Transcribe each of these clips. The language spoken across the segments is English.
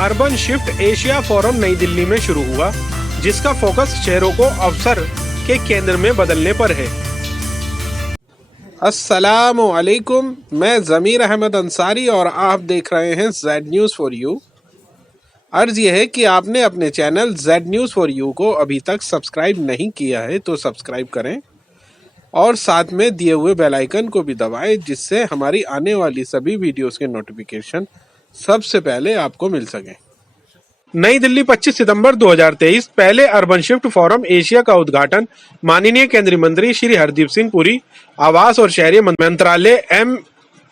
Urban shift Asia forum नई दिल्ली में शुरू हुआ, जिसका फोकस शहरों को अवसर के केंद्र में बदलने पर है। अस्सलामु अलैकुम, मैं ज़मीर अहमद अंसारी और आप देख रहे हैं जेड न्यूज़ फॉर यू। अर्ज यह है कि आपने अपने channel Z news for you को अभी तक सब्सक्राइब नहीं किया है तो सब्सक्राइब करें और साथ में दिए हुए बेल आइकन को भी दबाएं, जिससे हमारी आने वाली सभी वीडियोस के नोटिफिकेशन सबसे पहले आपको मिल सकें। नई दिल्ली 25 सितंबर 2023 पहले अर्बन शिफ्ट फोरम एशिया का उद्घाटन माननीय केंद्रीय मंत्री श्री हरदीप सिंह पुरी, आवास और शहरी मंत्रालय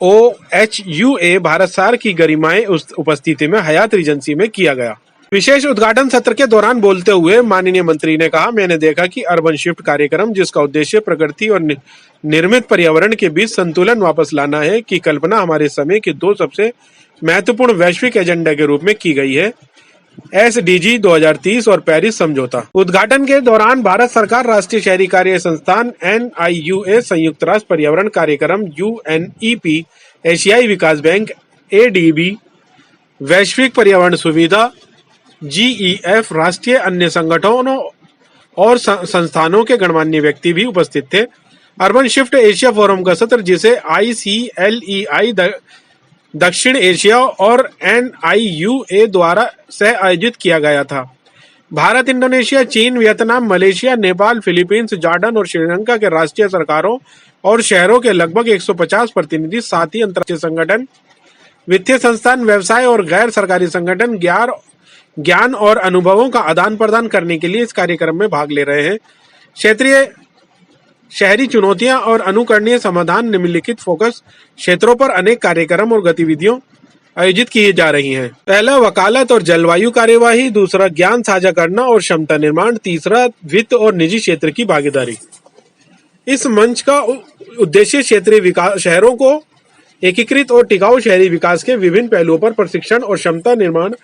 MoHUA भारत सरकार की गरिमाएं उपस्थिति में हयात रीजेंसी में किया गया। विशेष उद्घाटन सत्र के दौरान बोलते हुए माननीय मंत्री ने कहा, मैंने देखा कि अर्बन शिफ्ट कार्यक्रम, जिसका उद्देश्य प्रकृति और निर्मित पर्यावरण के बीच संतुलन वापस लाना है, की कल्पना हमारे समय के दो सबसे महत्वपूर्ण वैश्विक एजेंडा के रूप में की गई है, SDG 2030 और पेरिस समझौता। उद्घाटन के दौरान भारत सरकार, राष्ट्रीय शहरी कार्य संस्थान NIUA, संयुक्त राष्ट्र पर्यावरण कार्यक्रम UNEP, एशियाई विकास बैंक ADB, वैश्विक पर्यावरण सुविधा GEF, राष्ट्रीय अन्य संगठनों और संस्थानों के गणमान्य व्यक्ति भी उपस्थित थे। अर्बन शिफ्ट एशिया फोरम का सत्र, जिसे ICLEI दक्षिण एशिया और NIUA द्वारा सह आयोजित किया गया था। भारत, इंडोनेशिया, चीन, Vietnam, Malaysia, Nepal, Philippines, Jordan और श्रीलंका के राष्ट्रीय सरकारों और शहरों के लगभग 150 प्रतिनिधि, साथ ही अंतर्राष्ट्रीय संगठन, वित्तीय संस्थान, व्यवसाय और गैर सरकारी संगठन ज्ञान और अनुभवों का आदान प्रदान करने के लिए इस कार्यक्रम में भाग ले रहे हैं। क्षेत्रीय शहरी चुनौतियां और अनुकरणीय समाधान निम्नलिखित फोकस क्षेत्रों पर अनेक कार्यक्रम और गतिविधियों आयोजित की जा रही हैं। पहला, वकालत और जलवायु कार्यवाही। दूसरा, ज्ञान साझा करना और क्षमता निर्माण। तीसरा, वित्त और निजी क्षेत्र की भागीदारी। इस मंच का उद्देश्य क्षेत्रीय विकास, शहरों को एकीकृत और टिकाऊ शहरी विकास के विभिन्न पहलुओं पर प्रशिक्षण और क्षमता निर्माण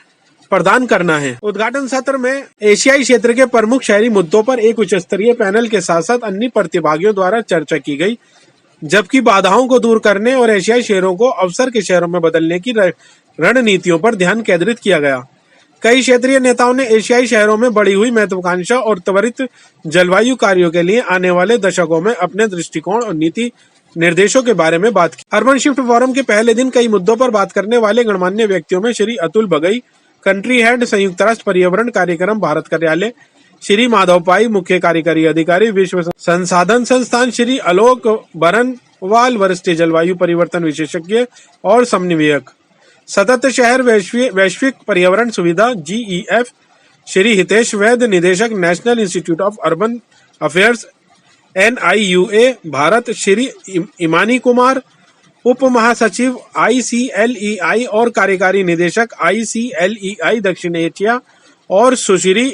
प्रदान करना है। उद्घाटन सत्र में एशियाई क्षेत्र के प्रमुख शहरी मुद्दों पर एक उच्च स्तरीय पैनल के साथ साथ अन्य प्रतिभागियों द्वारा चर्चा की गई, जबकि बाधाओं को दूर करने और एशियाई शहरों को अवसर के शहरों में बदलने की रणनीतियों पर ध्यान केंद्रित किया गया। कई क्षेत्रीय नेताओं ने एशियाई शहरों में बढ़ी हुई महत्वाकांक्षा और त्वरित जलवायु कार्यों के लिए आने वाले दशकों में अपने दृष्टिकोण और नीति निर्देशों के बारे में बात की। अर्बन शिफ्ट फोरम के पहले दिन कई मुद्दों पर बात करने वाले गणमान्य व्यक्तियों में श्री अतुल बगई, कंट्री हेड, संयुक्त राष्ट्र पर्यावरण कार्यक्रम भारत कार्यालय, श्री माधव पाई, मुख्य कार्यकारी अधिकारी, विश्व संसाधन संस्थान, श्री आलोक बरनवाल, वरिष्ठ जलवायु परिवर्तन विशेषज्ञ और समन्वयक, सतत शहर वैश्विक पर्यावरण सुविधा GEF, श्री हितेश वैद्य, निदेशक, national institute of urban affairs NIUA Bharat, Shri Imani Kumar, उप महासचिव ICLEI और कार्यकारी निदेशक ICLEI दक्षिण एशिया, और सुश्री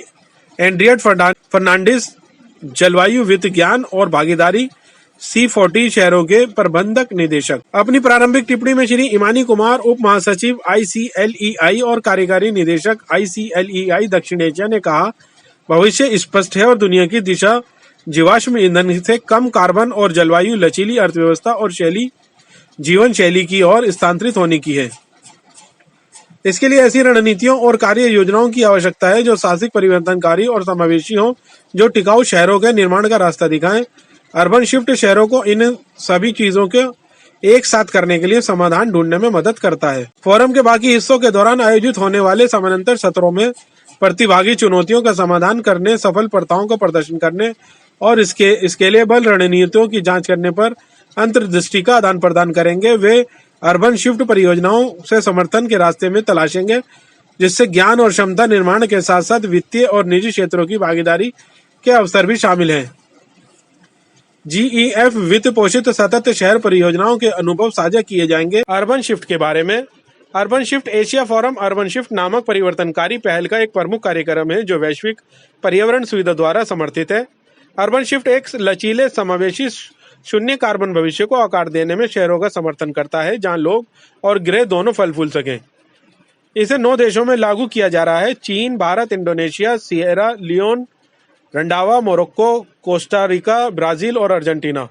एंड्रियट फर्नांडिस, जलवायु वित्त ज्ञान और भागीदारी C40 शहरों के प्रबंधक निदेशक। अपनी प्रारंभिक टिप्पणी में श्री इमानी कुमार, उप महासचिव ICLEI और कार्यकारी निदेशक ICLEI दक्षिण एशिया ने कहा, भविष्य स्पष्ट है और दुनिया की दिशा जीवाश्म ईंधन से कम कार्बन और जलवायु लचीली अर्थव्यवस्था और जीवन शैली की ओर स्थानांतरित होने की है। इसके लिए ऐसी रणनीतियों और कार्य योजनाओं की आवश्यकता है जो साहसिक, परिवर्तनकारी और समावेशी हों, जो टिकाऊ शहरों के निर्माण का रास्ता दिखाएं। अर्बन शिफ्ट शहरों को इन सभी चीजों के एक साथ करने के लिए समाधान ढूंढने में मदद करता है। फोरम के बाकी हिस्सों के दौरान आयोजित होने वाले समानांतर सत्रों में प्रतिभागी चुनौतियों का समाधान करने, सफल प्रथाओं का प्रदर्शन करने और स्केलेबल रणनीतियों की जांच करने पर अंतर्दृष्टि का आदान प्रदान करेंगे। वे अर्बन शिफ्ट परियोजनाओं से समर्थन के रास्ते में तलाशेंगे, जिससे ज्ञान और क्षमता निर्माण के साथ साथ वित्तीय और निजी क्षेत्रों की भागीदारी के अवसर भी शामिल हैं। GEF वित्त पोषित सतत शहर परियोजनाओं के अनुभव साझा किए जाएंगे। अर्बन शिफ्ट के बारे में, urban shift Asia forum urban shift नामक परिवर्तनकारी पहल का एक प्रमुख कार्यक्रम है जो वैश्विक पर्यावरण सुविधा द्वारा समर्थित है। अर्बन शिफ्ट एक लचीले, समावेशी, शून्य कार्बन भविष्य को आकार देने में शहरों का समर्थन करता है, जहां लोग और ग्रह दोनों फल फूल सकें। इसे 9 देशों में लागू किया जा रहा है: चीन, Bharat, Indonesia, Sierra Leone, Rwanda, Morocco, Costa Rica, Brazil और अर्जेंटीना।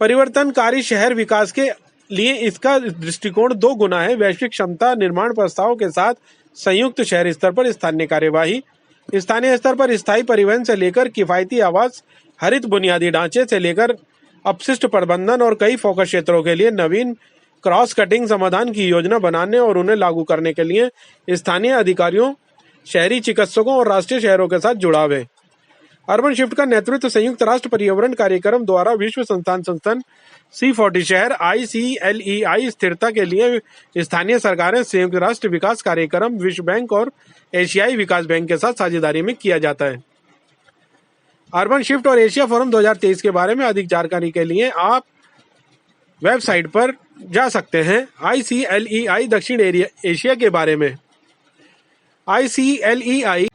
परिवर्तनकारी शहर विकास के लिए इसका दृष्टिकोण 2 गुना है। वैश्विक क्षमता निर्माण प्रस्ताव के साथ संयुक्त शहरी स्तर पर स्थानीय कार्यवाही, स्थानीय स्तर पर स्थायी परिवहन से लेकर किफायती आवास, हरित बुनियादी ढांचे से लेकर अपशिष्ट प्रबंधन और कई फोकस क्षेत्रों के लिए नवीन क्रॉस कटिंग समाधान की योजना बनाने और उन्हें लागू करने के लिए स्थानीय अधिकारियों, शहरी चिकित्सकों और राष्ट्रीय शहरों के साथ जुड़ाव है। अर्बन शिफ्ट का नेतृत्व संयुक्त राष्ट्र पर्यावरण कार्यक्रम द्वारा विश्व संस्थान C40 शहर ICLEI स्थिरता के लिए स्थानीय सरकारें, संयुक्त राष्ट्र विकास कार्यक्रम, विश्व बैंक और एशियाई विकास बैंक के साथ साझेदारी में किया जाता है। अर्बन शिफ्ट और एशिया फोरम 2023 के बारे में अधिक जानकारी के लिए आप वेबसाइट पर जा सकते हैं। ICLEI दक्षिण एशिया के बारे में, ICLEI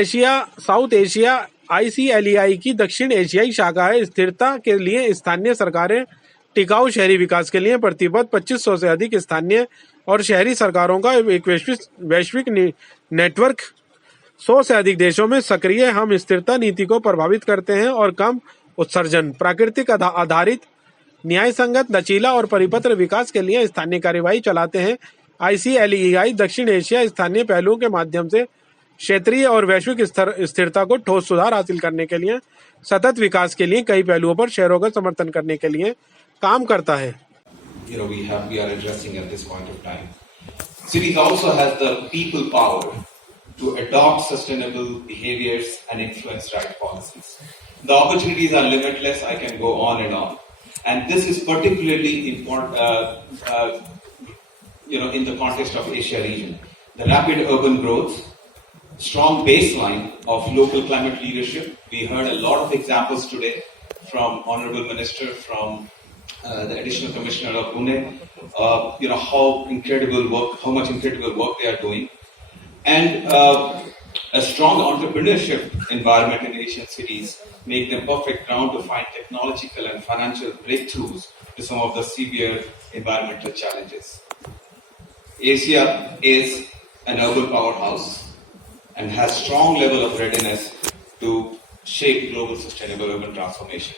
Asia, south Asia ICLEI की दक्षिण एशियाई शाखा है। स्थिरता के लिए स्थानीय सरकारें टिकाऊ शहरी विकास के लिए प्रतिबद्ध 2500 से अधिक स्थानीय और शहरी सरकारों का एक वैश्विक नेटवर्क 100 से अधिक देशों में सक्रिय। हम स्थिरता नीति को प्रभावित करते हैं और कम उत्सर्जन, प्राकृतिक आधारित, न्याय संगत, लचीला और परिपत्र विकास के लिए स्थानीय कार्यवाही चलाते हैं। ICLEI दक्षिण एशिया स्थानीय पहलुओं के माध्यम से क्षेत्रीय और वैश्विक स्थिरता को ठोस सुधार हासिल करने के लिए सतत विकास के लिए कई पहलुओं पर शहरों का समर्थन करने के लिए काम करता है। We are addressing at this point of time. Cities also has the people power to adopt sustainable behaviors and influence right policies. The opportunities are limitless. I can go on and on. And this is particularly important, in the context of Asia region. The rapid urban growth, strong baseline of local climate leadership. We heard a lot of examples today from Hon'ble Minister, from the Additional Commissioner of UNEP, how much incredible work they are doing. And a strong entrepreneurship environment in Asian cities make them perfect ground to find technological and financial breakthroughs to some of the severe environmental challenges. Asia is an urban powerhouse and has strong level of readiness to shape global sustainable urban transformation.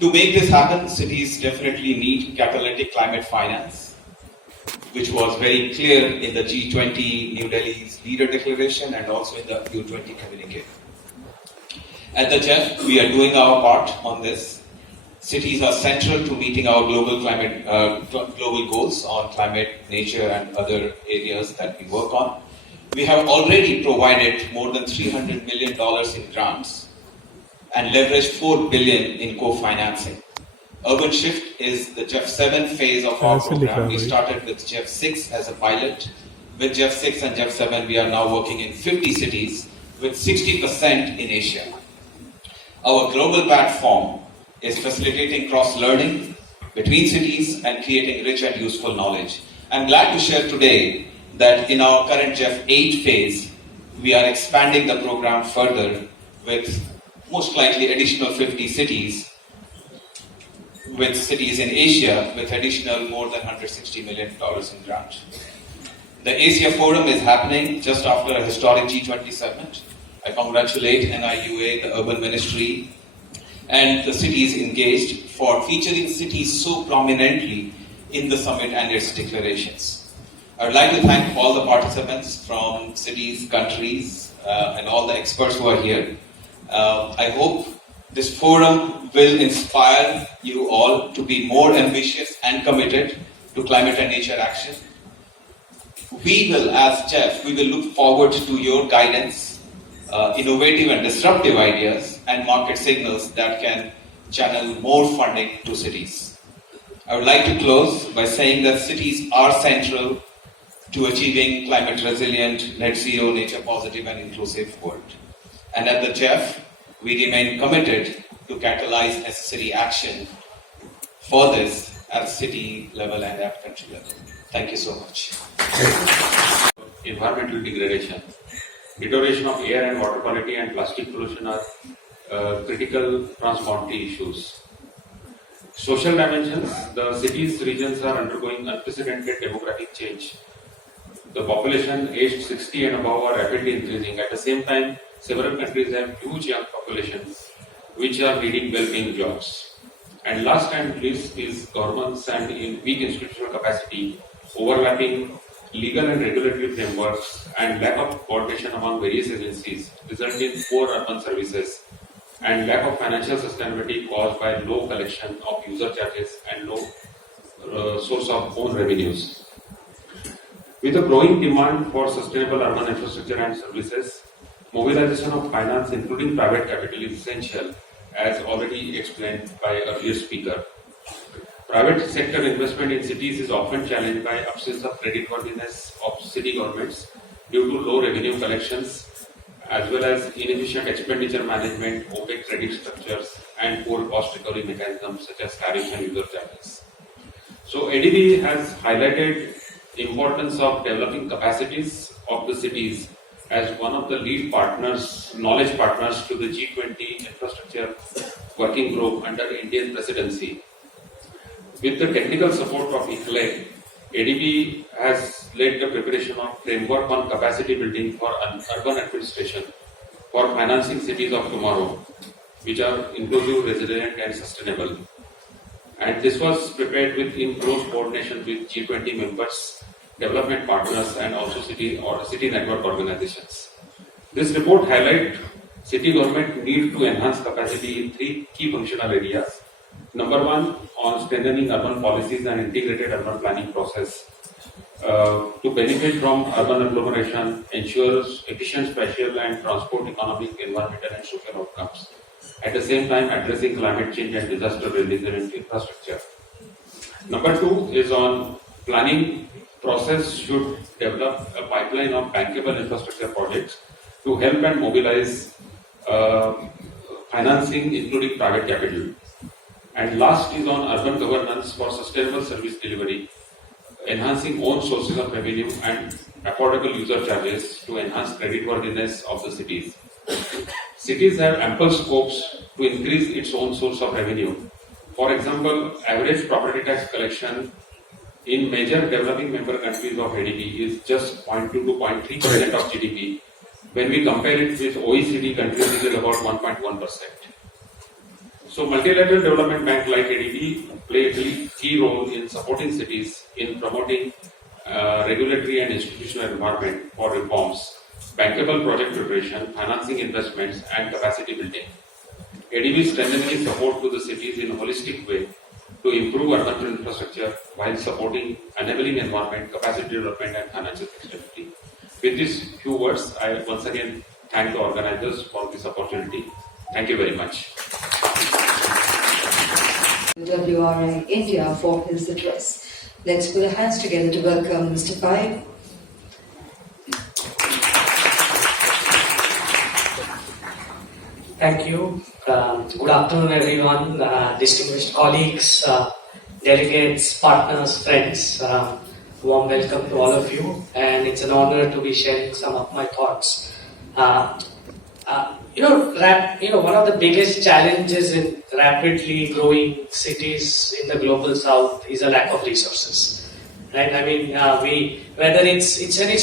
To make this happen, cities definitely need catalytic climate finance, which was very clear in the G20 New Delhi's leader declaration and also in the U20 communique. At the JEF, we are doing our part on this. Cities are central to meeting our global goals on climate, nature, and other areas that we work on. We have already provided more than $300 million in grants and leveraged $4 billion in co-financing. Urban Shift is the JEF 7 phase of our program. We started with JEF 6 as a pilot. With JEF 6 and JEF 7, we are now working in 50 cities with 60% in Asia. Our global platform is facilitating cross-learning between cities and creating rich and useful knowledge. I'm glad to share today that in our current JEF 8 phase, we are expanding the program further with most likely additional 50 cities, with cities in Asia with additional more than $160 million in grant. The Asia Forum is happening just after a historic G20 summit. I congratulate NIUA, the Urban Ministry, and the cities engaged for featuring cities so prominently in the summit and its declarations. I would like to thank all the participants from cities, countries, and all the experts who are here. I hope this forum will inspire you all to be more ambitious and committed to climate and nature action. We will, as JEF, we will look forward to your guidance, innovative and disruptive ideas, and market signals that can channel more funding to cities. I would like to close by saying that cities are central to achieving climate resilient, net zero, nature positive and inclusive world. And at the JEF, we remain committed to catalyze necessary action for this at city level and at country level. Thank you so much. Environmental degradation, deterioration of air and water quality and plastic pollution are critical transboundary issues. Social dimensions, the cities, regions are undergoing unprecedented demographic change. The population aged 60 and above are rapidly increasing. At the same time, several countries have huge young populations which are leading well-paying jobs. And last and least is governance and weak institutional capacity, overlapping legal and regulatory frameworks, and lack of coordination among various agencies, resulting in poor urban services, and lack of financial sustainability caused by low collection of user charges and low source of own revenues. With a growing demand for sustainable urban infrastructure and services, mobilization of finance, including private capital, is essential, as already explained by earlier speaker. Private sector investment in cities is often challenged by absence of creditworthiness of city governments due to low revenue collections, as well as inefficient expenditure management, opaque credit structures, and poor cost recovery mechanisms such as tariffs and user charges. So ADB has highlighted importance of developing capacities of the cities as one of the lead partners, knowledge partners to the G20 infrastructure working group under Indian presidency. With the technical support of ICLEI, ADB has led the preparation of framework on capacity building for urban administration for financing cities of tomorrow, which are inclusive, resilient, and sustainable. And this was prepared in close coordination with G20 members, development partners, and also city network organizations. This report highlights city government need to enhance capacity in three key functional areas. Number one, on strengthening urban policies and integrated urban planning process to benefit from urban agglomeration, ensures efficient spatial and transport, economic, environmental, and social outcomes. At the same time, addressing climate change and disaster resilient infrastructure. Number two is on planning process should develop a pipeline of bankable infrastructure projects to help and mobilize financing, including private capital. And last is on urban governance for sustainable service delivery, enhancing own sources of revenue and affordable user charges to enhance creditworthiness of the cities. Cities have ample scopes to increase its own source of revenue. For example, average property tax collection in major developing member countries of ADB is just 0.2 to 0.3% of GDP. When we compare it with OECD countries, it is about 1.1%. So multilateral development bank like ADB play a key role in supporting cities in promoting regulatory and institutional environment for reforms, bankable project preparation, financing investments, and capacity building. ADB is strengthening support to the cities in a holistic way to improve urban infrastructure while supporting enabling environment, capacity development, and financial stability. With these few words, I once again thank the organizers for this opportunity. Thank you very much. WRA India for his address. Let's put our hands together to welcome Mr. Pai. Thank you. Good afternoon, everyone, distinguished colleagues, delegates, partners, friends. Warm welcome to all of you, and it's an honor to be sharing some of my thoughts. One of the biggest challenges in rapidly growing cities in the global south is a lack of resources. Right? I mean, whether it's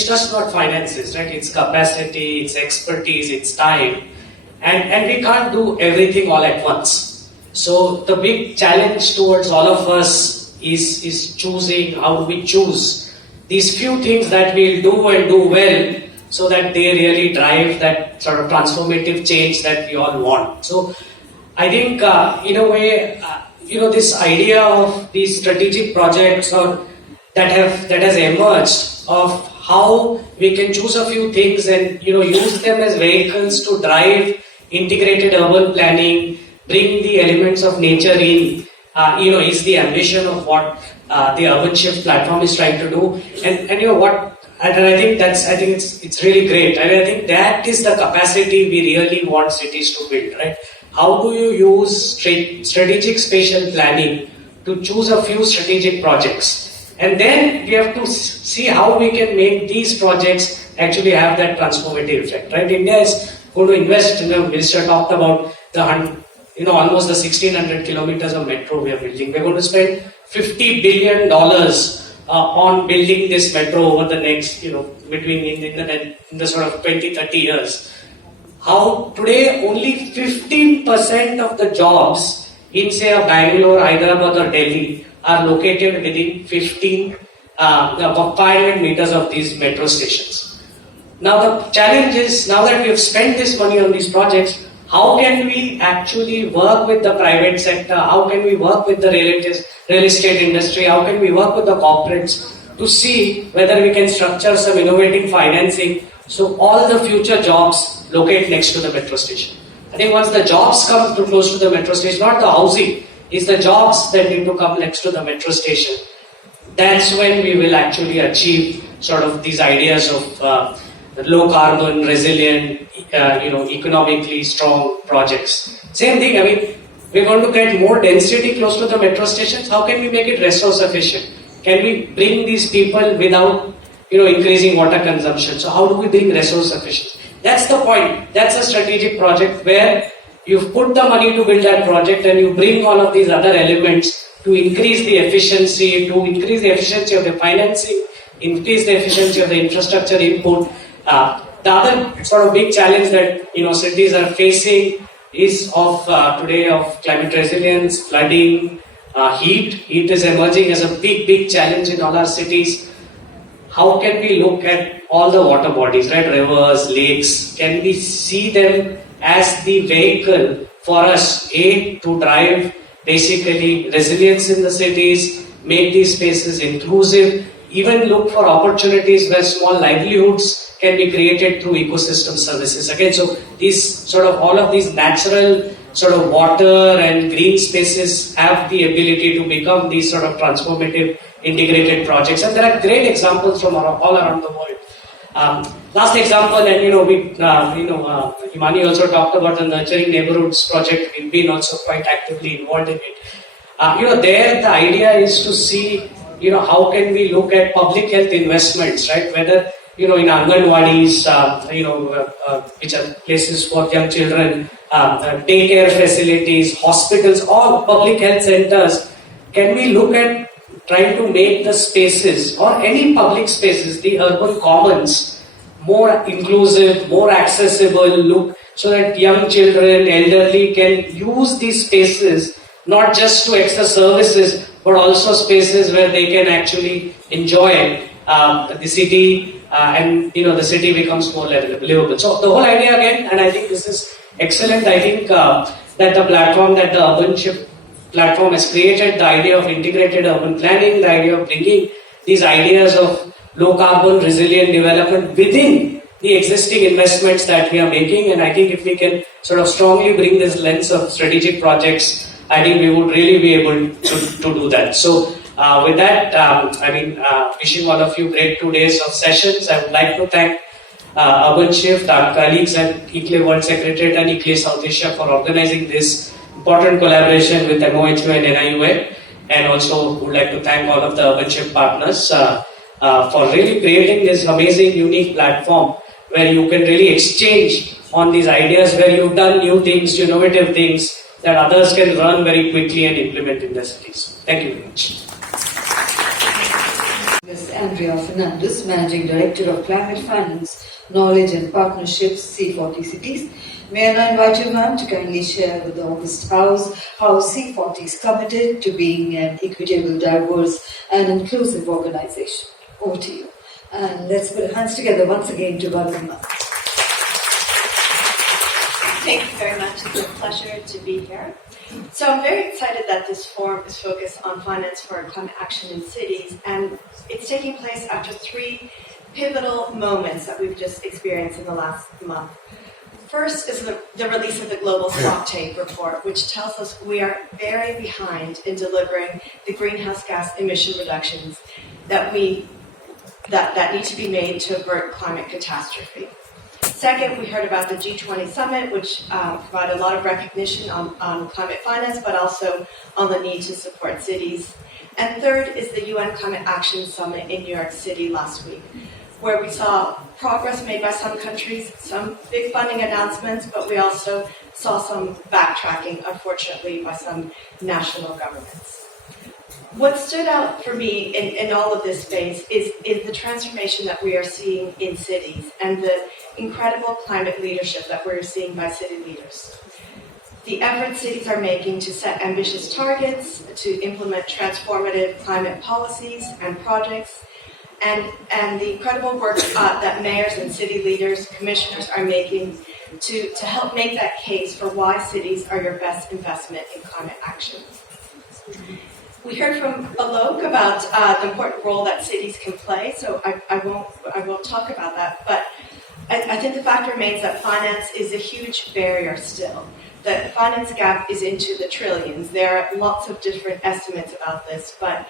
just not finances, right? It's capacity, it's expertise, it's time. And we can't do everything all at once. So the big challenge towards all of us is choosing. How do we choose these few things that we'll do and do well so that they really drive that sort of transformative change that we all want. So I think in a way, this idea of these strategic projects that has emerged of how we can choose a few things and use them as vehicles to drive integrated urban planning, bring the elements of nature in, is the ambition of what the UrbanShift platform is trying to do. And I think it's really great. And I think that is the capacity we really want cities to build, right? How do you use strategic spatial planning to choose a few strategic projects? And then we have to see how we can make these projects actually have that transformative effect, right? India is going to invest, Minister talked about almost the 1600 kilometers of metro we are building. We're going to spend $50 billion on building this metro over the next, between in the sort of 20-30 years. How today only 15% of the jobs in say a Bangalore, Hyderabad or Delhi are located within 500 meters of these metro stations. Now the challenge is, now that we have spent this money on these projects, how can we actually work with the private sector? How can we work with the real estate industry? How can we work with the corporates to see whether we can structure some innovative financing so all the future jobs locate next to the metro station? I think once the jobs come too close to the metro station, not the housing, it's the jobs that need to come next to the metro station. That's when we will actually achieve sort of these ideas of low carbon, resilient, economically strong projects. Same thing, I mean, we're going to get more density close to the metro stations. How can we make it resource efficient? Can we bring these people without, increasing water consumption? So how do we bring resource efficiency? That's the point. That's a strategic project where you've put the money to build that project and you bring all of these other elements to increase the efficiency, of the financing, increase the efficiency of the infrastructure input. The other sort of big challenge that cities are facing is of today of climate resilience, flooding, heat. Heat is emerging as a big challenge in all our cities. How can we look at all the water bodies, right? Rivers, lakes. Can we see them as the vehicle for us, to drive basically resilience in the cities, make these spaces inclusive, even look for opportunities where small livelihoods can be created through ecosystem services. Again, so all of these natural sort of water and green spaces have the ability to become these sort of transformative integrated projects. And there are great examples from all around the world. Last example, and Himani also talked about the Nurturing Neighborhoods project. We've been also quite actively involved in it. There the idea is to see, how can we look at public health investments, right? Whether, in Anganwadis, which are places for young children, daycare facilities, hospitals, or public health centers, can we look at trying to make the spaces or any public spaces, the urban commons, more inclusive, more accessible, so that young children, elderly can use these spaces not just to access services, but also spaces where they can actually enjoy the city, and the city becomes more livable. So the whole idea again, and I think this is excellent. I think that the platform that the UrbanShift platform has created, the idea of integrated urban planning, the idea of bringing these ideas of low carbon resilient development within the existing investments that we are making. And I think if we can sort of strongly bring this lens of strategic projects, I think we would really be able to do that. So with that, wishing all of you great 2 days of sessions. I would like to thank UrbanShift, our colleagues at ICLEI World Secretariat and ICLEI South Asia for organizing this important collaboration with MoHUA and NIUA, and also would like to thank all of the UrbanShift partners for really creating this amazing, unique platform where you can really exchange on these ideas, where you've done new things, innovative things that others can learn very quickly and implement in their cities. Thank you very much. Ms. Andrea Fernandez, Managing Director of Climate Finance, Knowledge and Partnerships, C40 Cities. May I now invite you, ma'am, to kindly share with the August House how C40 is committed to being an equitable, diverse and inclusive organization. Over to you. And let's put our hands together once again to welcome ma'am. Thank you very much. It's a pleasure to be here. So I'm very excited that this forum is focused on finance for climate action in cities, and it's taking place after 3 pivotal moments that we've just experienced in the last month. First is the release of the Global Stocktake report, which tells us we are very behind in delivering the greenhouse gas emission reductions that need to be made to avert climate catastrophe. Second, we heard about the G20 summit, which provided a lot of recognition on climate finance, but also on the need to support cities. And third is the UN Climate Action Summit in New York City last week, where we saw progress made by some countries, some big funding announcements, but we also saw some backtracking, unfortunately, by some national governments. What stood out for me in all of this space is the transformation that we are seeing in cities and the incredible climate leadership that we're seeing by city leaders. the efforts cities are making to set ambitious targets, to implement transformative climate policies and projects, and the incredible work that mayors and city leaders, commissioners are making to help make that case for why cities are your best investment in climate action. We heard from Alok about the important role that cities can play, so I won't talk about that, but I think the fact remains that finance is a huge barrier still. The finance gap is into the trillions. There are lots of different estimates about this, but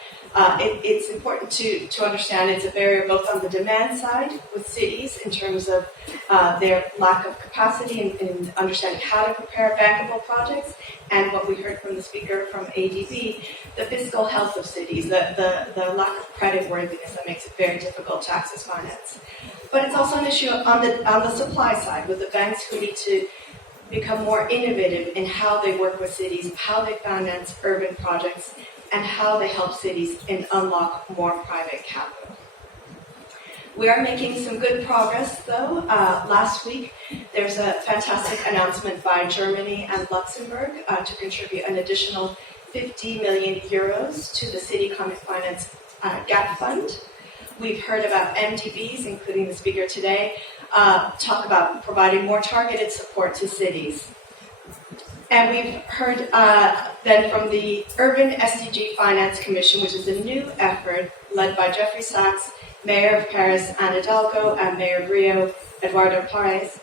it's important to understand it's a barrier both on the demand side with cities in terms of their lack of capacity in understanding how to prepare bankable projects, and what we heard from the speaker from ADB, the fiscal health of cities, the lack of creditworthiness that makes it very difficult to access finance. But it's also an issue on the supply side with the banks who need to become more innovative in how they work with cities, how they finance urban projects, and how they help cities and unlock more private capital. We are making some good progress, though. Last week, there's a fantastic announcement by Germany and Luxembourg to contribute an additional 50 million euros to the City Climate Finance Gap Fund. We've heard about MDBs, including the speaker today, talk about providing more targeted support to cities. And we've heard then from the Urban SDG Finance Commission, which is a new effort led by Jeffrey Sachs, Mayor of Paris, Anne Hidalgo, and Mayor of Rio, Eduardo Paes,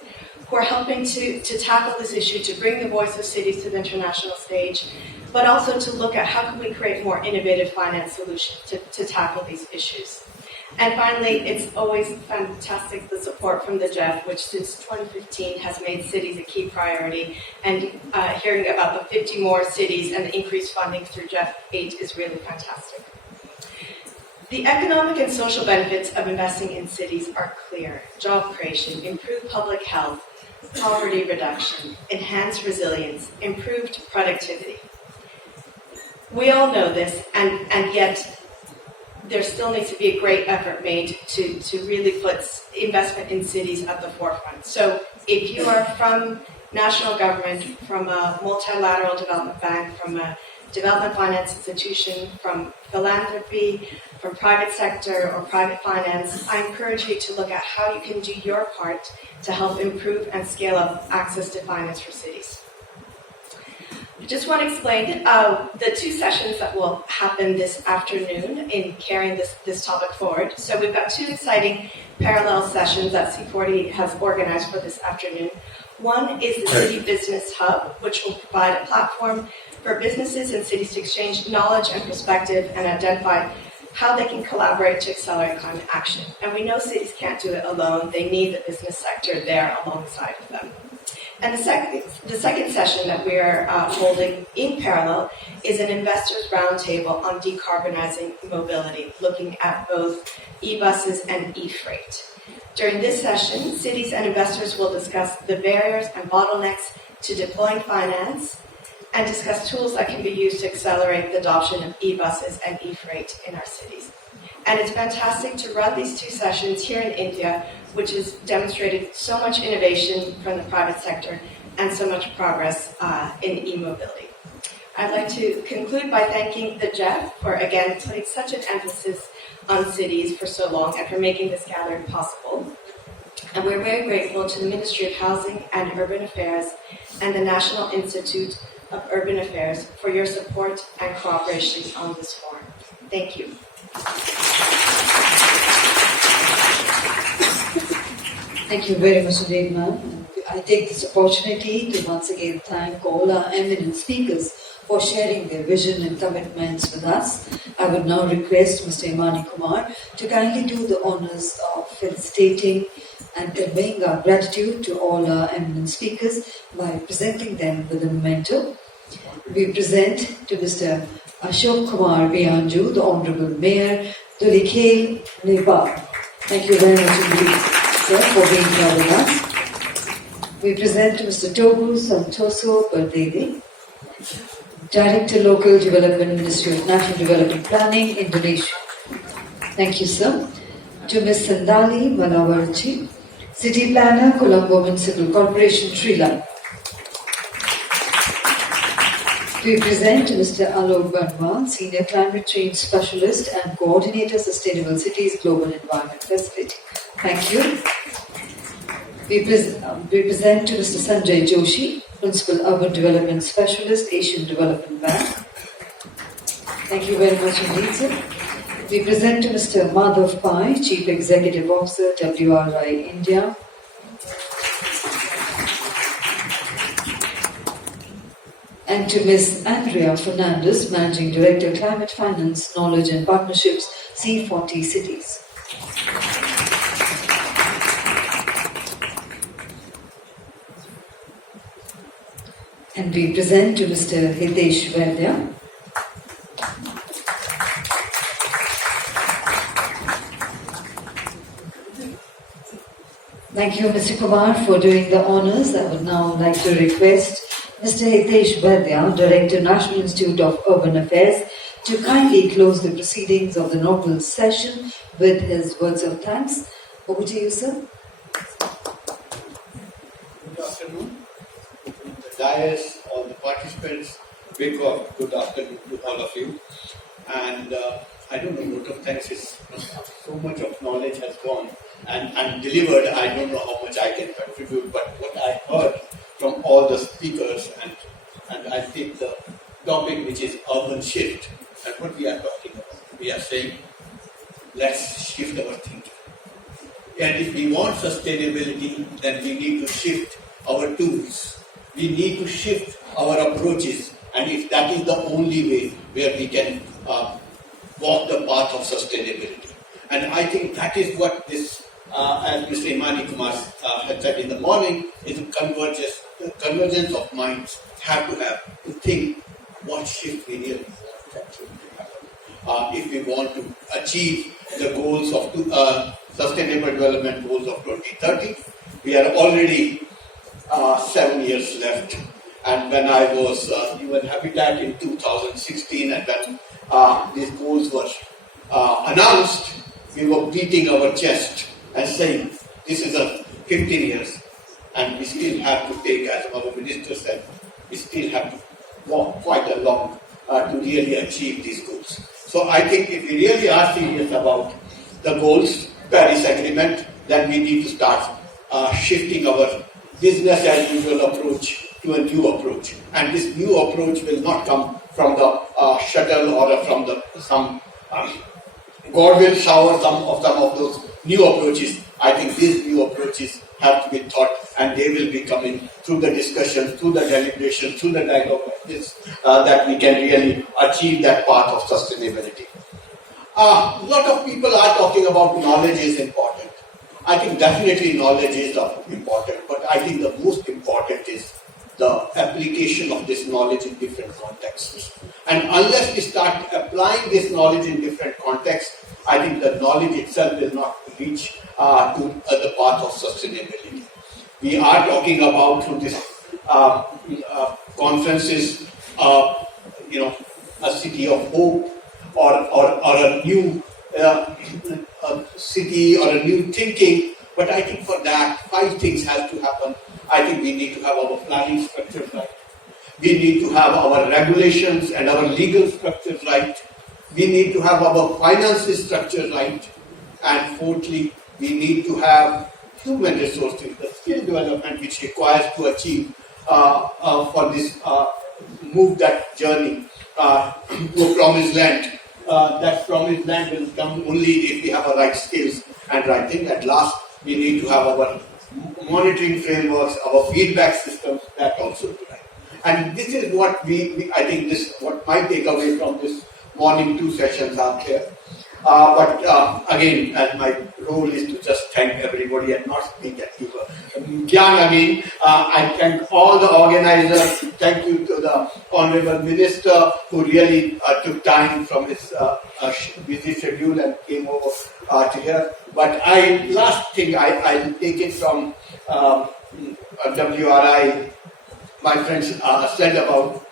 who are helping to tackle this issue, to bring the voice of cities to the international stage, but also to look at how can we create more innovative finance solutions to tackle these issues. And finally, it's always fantastic, the support from the GEF, which since 2015 has made cities a key priority. And hearing about the 50 more cities and the increased funding through GEF 8 is really fantastic. The economic and social benefits of investing in cities are clear. Job creation, improved public health, poverty reduction, enhanced resilience, improved productivity. We all know this, and yet there still needs to be a great effort made to really put investment in cities at the forefront. So if you are from national government, from a multilateral development bank, from a development finance institution, from philanthropy, from private sector or private finance, I encourage you to look at how you can do your part to help improve and scale up access to finance for cities. I just want to explain the two sessions that will happen this afternoon in carrying this topic forward. So we've got two exciting parallel sessions that C40 has organized for this afternoon. One is the City Business Hub, which will provide a platform for businesses and cities to exchange knowledge and perspective and identify how they can collaborate to accelerate climate action. And we know cities can't do it alone. They need the business sector there alongside of them. And the second session that we are holding in parallel is an investors roundtable on decarbonizing mobility, looking at both e-buses and e-freight. During this session, cities and investors will discuss the barriers and bottlenecks to deploying finance and discuss tools that can be used to accelerate the adoption of e-buses and e-freight in our cities. And it's fantastic to run these two sessions here in India, which has demonstrated so much innovation from the private sector and so much progress in e-mobility. I'd like to conclude by thanking the GEF for, again, putting such an emphasis on cities for so long and for making this gathering possible. And we're very grateful to the Ministry of Housing and Urban Affairs and the National Institute of Urban Affairs for your support and cooperation on this forum. Thank you. Thank you very much indeed, ma'am. I take this opportunity to once again thank all our eminent speakers for sharing their vision and commitments with us. I would now request Mr. Imani Kumar to kindly do the honors of felicitating and conveying our gratitude to all our eminent speakers by presenting them with a memento. We present to Mr. Ashok Kumar Bianju, the Honorable Mayor, Dhulikhel, Nepal. Thank you very much indeed, sir, for being here with us. We present to Mr. Tobu Santoso Perdege, Director, Local Development, Ministry of National Development Planning, Indonesia. Thank you, sir. To Ms. Sandali Malawarchi, City Planner, Colombo Municipal Corporation, Sri Lanka. We present Mr. Alok Banwal, Senior Climate Change Specialist and Coordinator, Sustainable Cities Global Environment Facility. Thank you. We present to Mr. Sanjay Joshi, Principal Urban Development Specialist, Asian Development Bank. Thank you very much indeed, sir. We present to Mr. Madhav Pai, Chief Executive Officer, WRI India. And to Ms. Andrea Fernandez, Managing Director, Climate Finance, Knowledge and Partnerships, C40 Cities. And we present to Mr. Hitesh Vaidya. Thank you, Mr. Kumar, for doing the honors. I would now like to request Mr. Hitesh Vaidya, Director, National Institute of Urban Affairs, to kindly close the proceedings of the inaugural session with his words of thanks. Over to you, sir. Good afternoon. The dais, all the participants, good afternoon to all of you. And I don't know, vote of thanks is so much of knowledge has gone and delivered. I don't know how much I can contribute, but what I heard from all the speakers, and I think the topic which is urban shift, and what we are talking about, we are saying, let's shift our thinking. And if we want sustainability, then we need to shift our tools. We need to shift our approaches, and if that is the only way where we can walk the path of sustainability. And I think that is what this, as Mr. Imani Kumar had said in the morning, is a convergence of minds have to think what shift we really want actually to happen. If we want to achieve the goals of Sustainable Development Goals of 2030, we are already 7 years left. And when I was UN Habitat in 2016, and when these goals were announced, we were beating our chest and saying, this is a 15 years, and we still have to take, as our minister said, we still have to walk quite a long to really achieve these goals. So I think if we really are serious about the goals, Paris Agreement, then we need to start shifting our business as usual approach to a new approach. And this new approach will not come from the shuttle or from some God will shower some of those new approaches. I think these new approaches have to be thought, and they will be coming through the discussion, through the deliberation, through the dialogue like this, that we can really achieve that path of sustainability. A lot of people are talking about knowledge is important. I think definitely knowledge is important, but I think the most important is the application of this knowledge in different contexts. And unless we start applying this knowledge in different contexts, I think the knowledge itself will not reach to the path of sustainability. We are talking about through this conferences, a city of hope, or a new city or a new thinking. But I think for that, 5 things have to happen. I think we need to have our planning structures right. We need to have our regulations and our legal structures right. We need to have our finances structured right. And fourthly, we need to have human resources, the skill development which requires to achieve for this move that journey to a promised land. That promised land will come only if we have the right skills and right thing. At last, we need to have our monitoring frameworks, our feedback systems, that also be right. And this is what I think what my takeaway from this morning 2 sessions are here. But again, as my role is to just thank everybody and not speak at people. I thank all the organizers. Thank you to the Hon'ble Minister who really took time from his busy schedule and came over to here. But last thing, I'll take it from WRI. My friends said about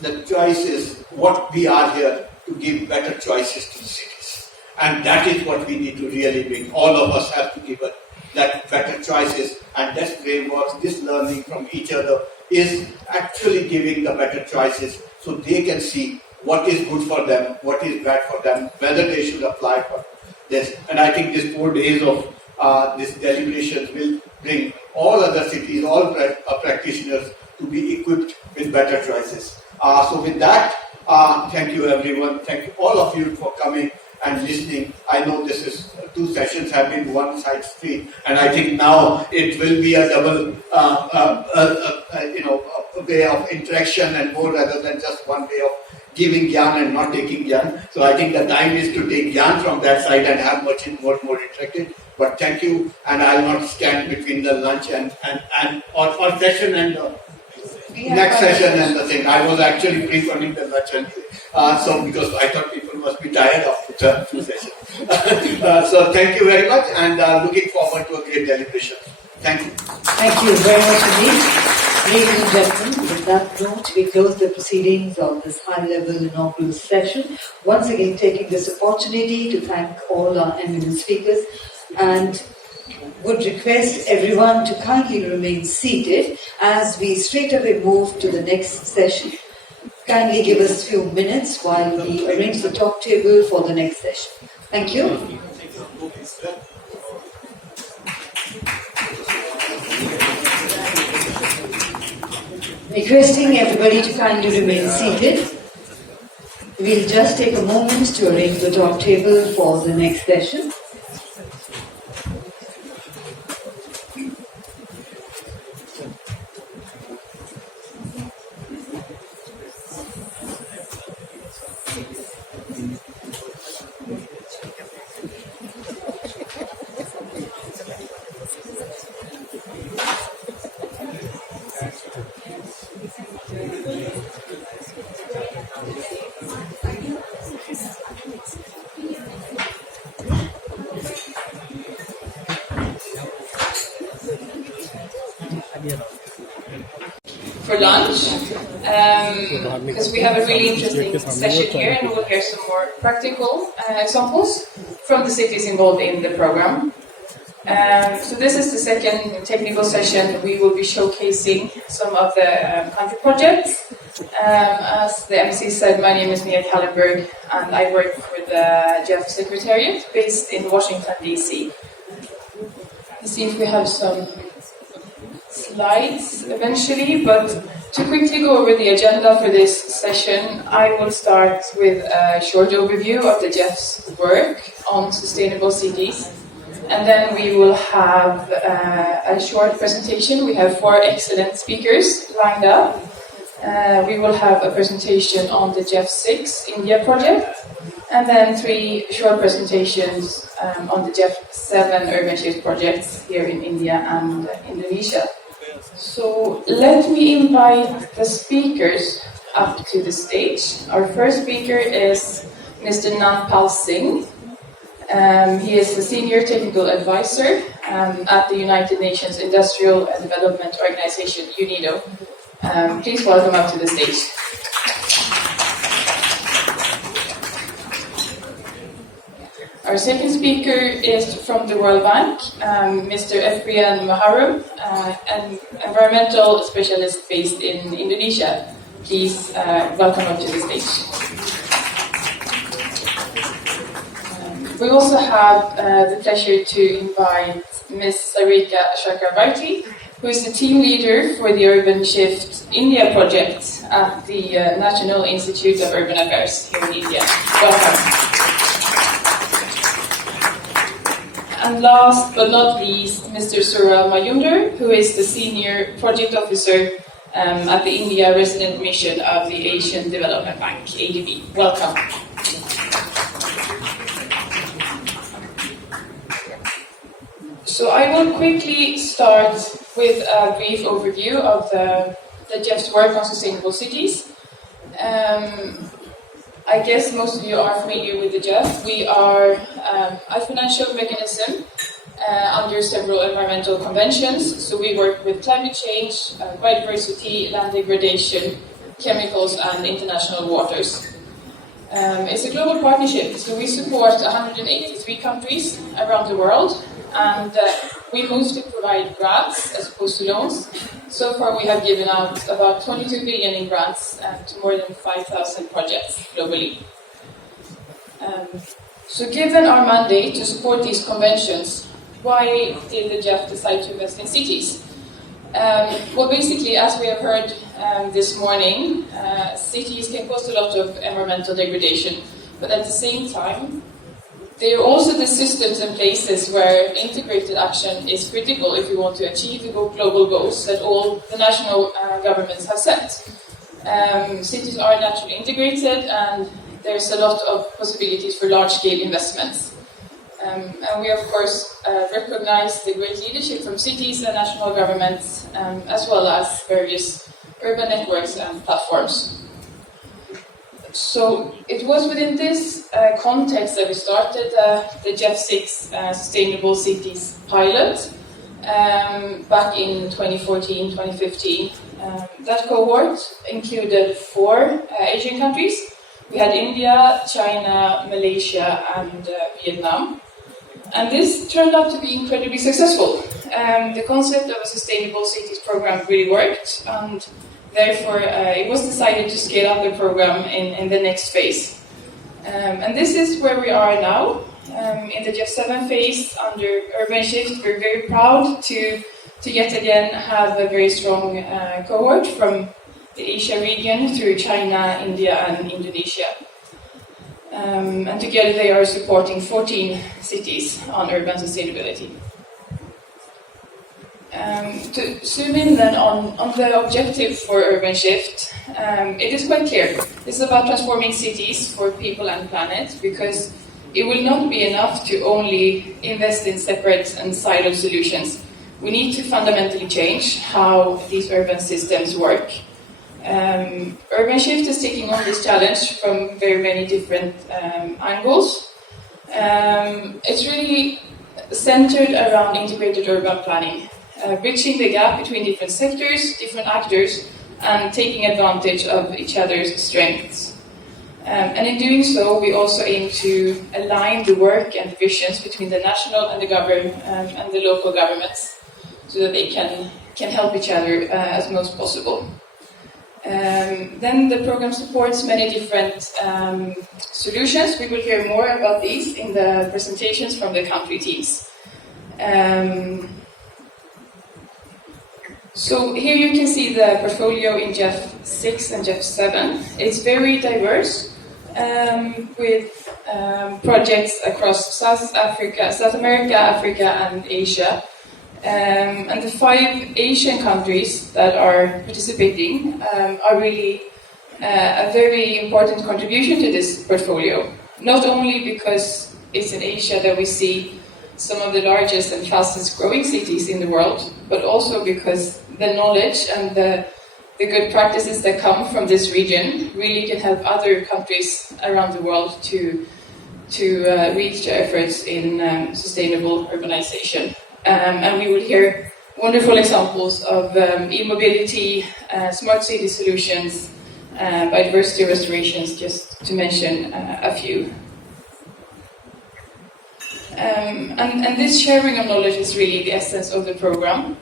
the choices, what we are here to give better choices to the cities. And that is what we need to really bring. All of us have to give that better choices, and this framework, this learning from each other is actually giving the better choices so they can see what is good for them, what is bad for them, whether they should apply for this. And I think these 4 days of this deliberations will bring all other cities, all practitioners to be equipped with better choices. So with that, thank you everyone. Thank you all of you for coming and listening. I know this is 2 sessions have been one side street, and I think now it will be a double, a way of interaction and more rather than just one way of giving gyan and not taking gyan. So I think the time is to take gyan from that side and have much more interactive. But thank you, and I'll not stand between the lunch and or session and next session and the thing. I was actually pre-funding the lunch and so because I thought people must be tired of the 2 sessions. So thank you very much, and looking forward to a great deliberation. Thank you. Thank you very much indeed. Ladies and gentlemen, with that note, we close the proceedings of this high-level inaugural session. Once again, taking this opportunity to thank all our eminent speakers, and would request everyone to kindly remain seated as we straight away move to the next session. Kindly give us a few minutes while we arrange the talk table for the next session. Thank you. Requesting everybody to kindly remain seated. We'll just take a moment to arrange the talk table for the next session. For lunch, because we have a really interesting session here, and we'll hear some more practical examples from the cities involved in the program. So this is the second technical session. We will be showcasing some of the country projects. As the MC said, my name is Mia Kallenberg, and I work for the GEF Secretariat based in Washington, D.C. Let's see if we have some slides eventually, but to quickly go over the agenda for this session, I will start with a short overview of the GEF's work on sustainable cities, and then we will have a short presentation. We have 4 excellent speakers lined up. We will have a presentation on the GEF 6 India project, and then 3 short presentations on the GEF 7 UrbanShift projects here in India and Indonesia. So let me invite the speakers up to the stage. Our first speaker is Mr. Hon'ble Singh. He is the Senior Technical Advisor at the United Nations Industrial and Development Organization, UNEP. Please welcome up to the stage. Our second speaker is from the World Bank, Mr. Efrian Maharum, an environmental specialist based in Indonesia. Please welcome up to the stage. We also have the pleasure to invite Ms. Sarika Chakrabarty, who is the team leader for the UrbanShift India project at the National Institute of Urban Affairs here in India. Welcome. And last but not least, Mr. Sura Mayunder, who is the Senior Project Officer at the India Resident Mission of the Asian Development Bank, ADB. Welcome. So I will quickly start with a brief overview of the GEF's work on sustainable cities. I guess most of you are familiar with the GEF. We are a financial mechanism under several environmental conventions. So we work with climate change, biodiversity, land degradation, chemicals, and international waters. It's a global partnership, so we support 183 countries around the world, and we mostly provide grants as opposed to loans. So far, we have given out about 22 billion in grants to more than 5,000 projects globally. So given our mandate to support these conventions, why did the GEF decide to invest in cities? Well, basically, as we have heard this morning, cities can cause a lot of environmental degradation, but at the same time, they are also the systems and places where integrated action is critical if we want to achieve the global goals that all the national governments have set. Cities are naturally integrated, and there's a lot of possibilities for large-scale investments. And we, of course, recognize the great leadership from cities and national governments, as well as various urban networks and platforms. So it was within this context that we started the GEF 6 Sustainable Cities pilot back in 2014-2015. That cohort included 4 Asian countries. We had India, China, Malaysia, and Vietnam. And this turned out to be incredibly successful. The concept of a sustainable cities program really worked, and therefore it was decided to scale up the program in the next phase. And this is where we are now. In the GEF 7 phase under UrbanShift, we're very proud to yet again have a very strong cohort from the Asia region through China, India, and Indonesia. And together they are supporting 14 cities on urban sustainability. To zoom in then on the objective for UrbanShift, it is quite clear. This is about transforming cities for people and planet, because it will not be enough to only invest in separate and siloed solutions. We need to fundamentally change how these urban systems work. UrbanShift is taking on this challenge from very many different angles. It's really centered around integrated urban planning, bridging the gap between different sectors, different actors, and taking advantage of each other's strengths. And in doing so, we also aim to align the work and visions between the national and the and the local governments, so that they can help each other as most possible. Then the program supports many different solutions. We will hear more about these in the presentations from the country teams. So here you can see the portfolio in GEF 6 and GEF 7. It's very diverse, with projects across South America, Africa, and Asia. And the 5 Asian countries that are participating are really a very important contribution to this portfolio. Not only because it's in Asia that we see some of the largest and fastest growing cities in the world, but also because the knowledge and the good practices that come from this region really can help other countries around the world to reach their efforts in sustainable urbanization. And we will hear wonderful examples of e-mobility, smart city solutions, biodiversity restorations, just to mention a few. And this sharing of knowledge is really the essence of the program.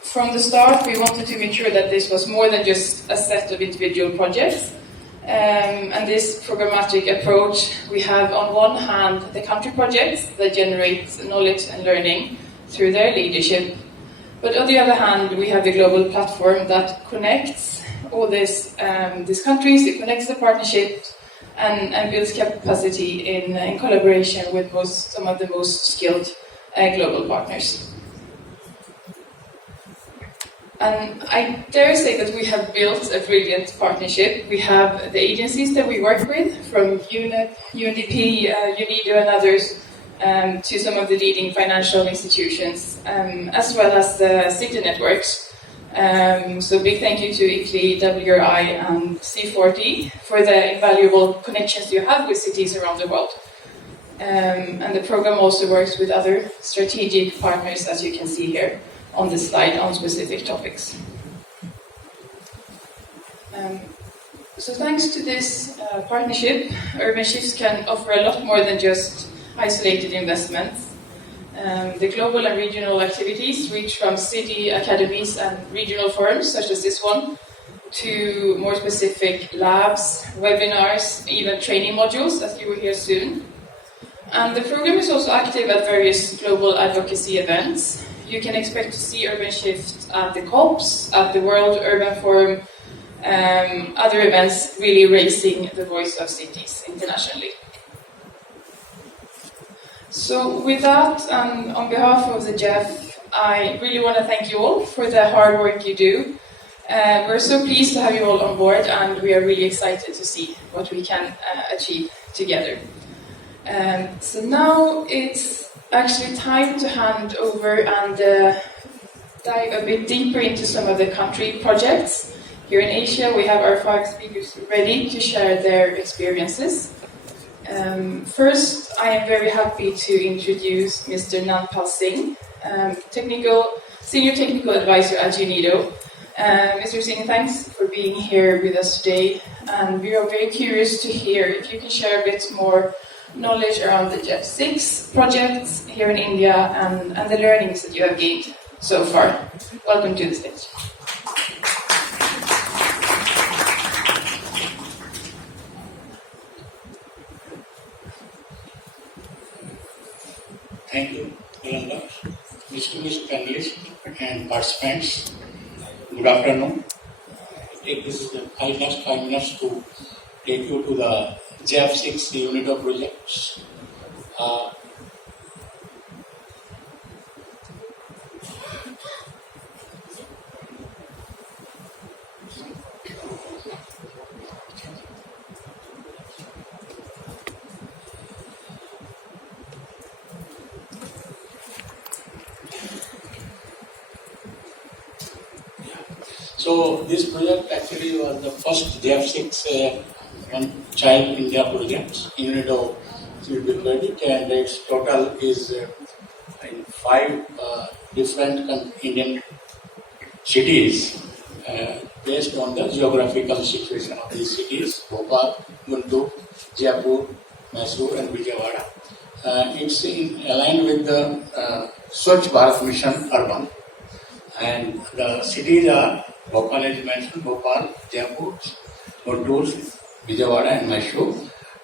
From the start, we wanted to make sure that this was more than just a set of individual projects. And this programmatic approach, we have on one hand the country projects that generate knowledge and learning through their leadership. But on the other hand, we have the global platform that connects all these countries, it connects the partnerships, and builds capacity in collaboration with some of the most skilled global partners. And I dare say that we have built a brilliant partnership. We have the agencies that we work with, from UNEP, UNDP, UNEP and others, to some of the leading financial institutions, as well as the city networks. So big thank you to ICLEI, WRI and C40 for the invaluable connections you have with cities around the world. And the program also works with other strategic partners, as you can see here on this slide, on specific topics. So thanks to this partnership, UrbanShift can offer a lot more than just isolated investments. The global and regional activities reach from city academies and regional forums, such as this one, to more specific labs, webinars, even training modules, as you will hear soon. And the program is also active at various global advocacy events. You can expect to see UrbanShift at the COPs, at the World Urban Forum, other events really raising the voice of cities internationally. So with that, and on behalf of the JEF, I really want to thank you all for the hard work you do. We're so pleased to have you all on board, and we are really excited to see what we can achieve together. So now it's actually time to hand over and dive a bit deeper into some of the country projects. Here in Asia, we have our 5 speakers ready to share their experiences. First, I am very happy to introduce Mr. Singh, Senior Technical Advisor at UNEP. Mr. Singh, thanks for being here with us today, and we are very curious to hear if you can share a bit more knowledge around the JEF6 projects here in India and the learnings that you have gained so far. Welcome to the stage. Thank you, Yolanda. Distinguished panelists and participants, good afternoon. Take this 5 minutes to take you to the JEF6 unit of projects. So this project actually was the first JEF6 One Child India project in unit of civil credit, and its total is in 5 different Indian cities based on the geographical situation of these cities: Bhopal, Guntur, Jaipur, Mysore, and Vijayawada. It's aligned with the Swachh Bharat Mission Urban, and the cities are Bhopal, as mentioned, Bhopal, Jaipur, Guntur, Vijayawada, and Mysore.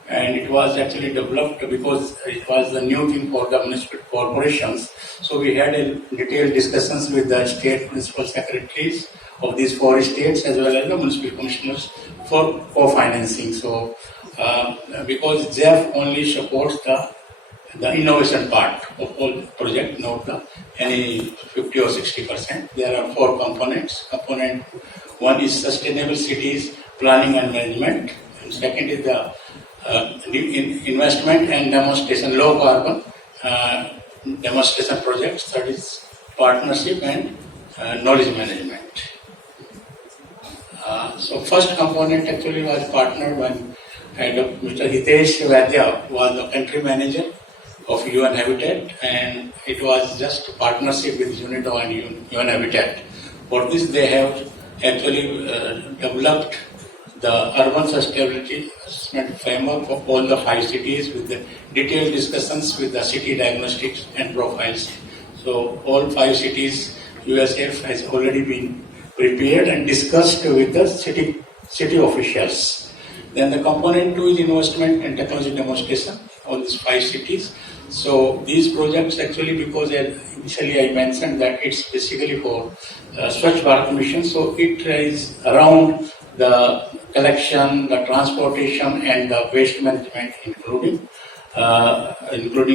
And it was actually developed because it was the new thing for the municipal corporations. So we had a detailed discussions with the state principal secretaries of these 4 states as well as the municipal commissioners for co-financing. So because JEF only supports the innovation part of all project, not any 50 or 60%. There are 4 components. Component 1 is sustainable cities planning and management. And second is the investment and demonstration, low carbon demonstration projects. Third is partnership and knowledge management. So first component actually was partnered when Mr. Hitesh Vaidya was the country manager of UN Habitat, and it was just a partnership with UNIDO and UN Habitat. For this, they have actually developed the urban sustainability assessment framework for all the 5 cities with the detailed discussions with the city diagnostics and profiles. So all 5 cities, USF has already been prepared and discussed with the city officials. Then the component 2 is investment and technology demonstration, all these 5 cities. So these projects actually, because initially I mentioned that it's basically for Swachh Bharat Mission, so it is around the collection, the transportation and the waste management, including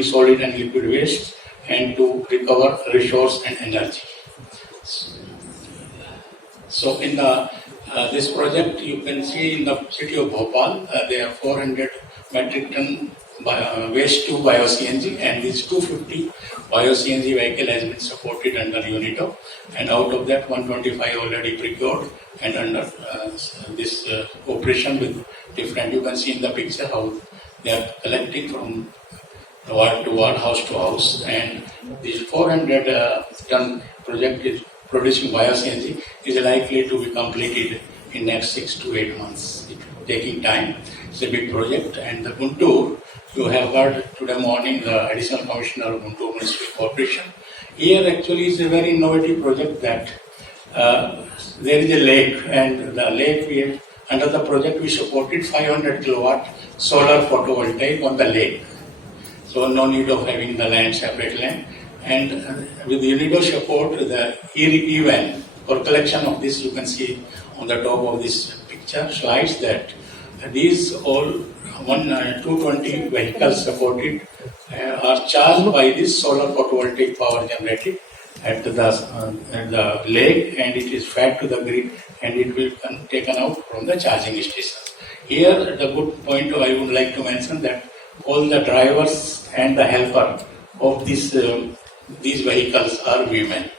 solid and liquid waste, and to recover resource and energy. So in this project, you can see in the city of Bhopal, there are 400 metric ton waste to bio-CNG, and this 250 bio-CNG vehicle has been supported under UNIDO, and out of that 125 already procured and under this operation with different, you can see in the picture how they are collecting from ward to ward, house to house, and this 400 ton project is producing bio-CNG is likely to be completed in next 6 to 8 months. It's taking time. It's a big project, and the Guntur you have heard today morning the Additional Commissioner of Hon'ble Minister Corporation. Here actually is a very innovative project that there is a lake, and the lake under the project we supported 500 kilowatt solar photovoltaic on the lake. So no need of having the land, separate land. And with UNEP support, the even for collection of this, you can see on the top of this picture slides that these all 220 vehicles supported are charged by this solar photovoltaic power generated at the lake, and it is fed to the grid, and it will be taken out from the charging station. Here, the good point I would like to mention that all the drivers and the helper of these vehicles are women.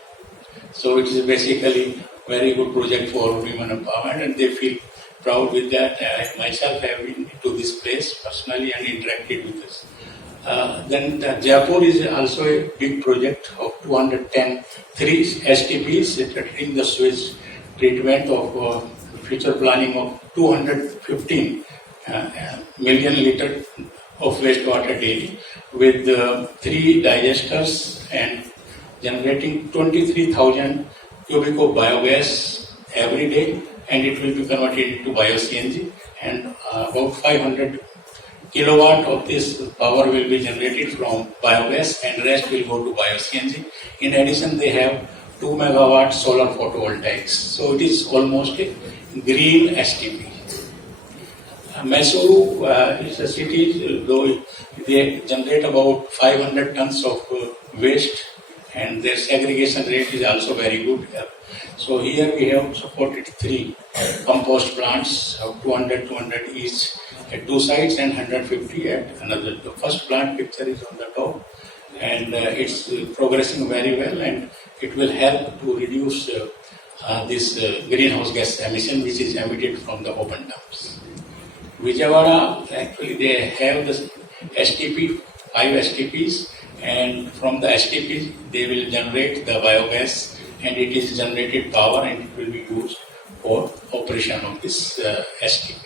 So it is basically very good project for women empowerment, and they feel proud with that. I myself have been to this place personally and interacted with this. Then Jaipur is also a big project of 210 STPs treating the sewage treatment of future planning of 215 million litre of wastewater daily with 3 digesters and generating 23,000 cubic of biogas every day, and it will be converted into bio-CNG, and about 500 kilowatt of this power will be generated from biogas and rest will go to bio-CNG. In addition, they have 2 megawatt solar photovoltaics. So it is almost a green STP. Mysuru is a city, though they generate about 500 tons of waste, and their segregation rate is also very good. So here we have supported 3 compost plants of 200 each at 2 sites and 150 at another. The first plant picture is on the top, and it's progressing very well, and it will help to reduce this greenhouse gas emission which is emitted from the open dumps. Vijayawada, actually they have the STP, 5 STPs, and from the STPs they will generate the biogas, and it is generated power and it will be used for operation of this STP.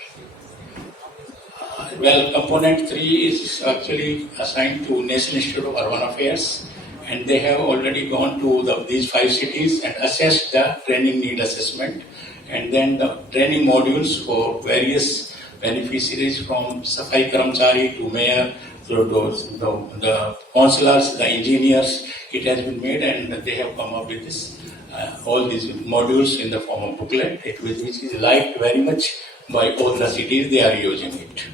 Well, component 3 is actually assigned to National Institute of Urban Affairs, and they have already gone to these 5 cities and assessed the training need assessment, and then the training modules for various beneficiaries from Safai Karamchari to mayor, to the councillors, the engineers. It has been made, and they have come up with this all these modules in the form of booklet, which is liked very much by all the cities. They are using it.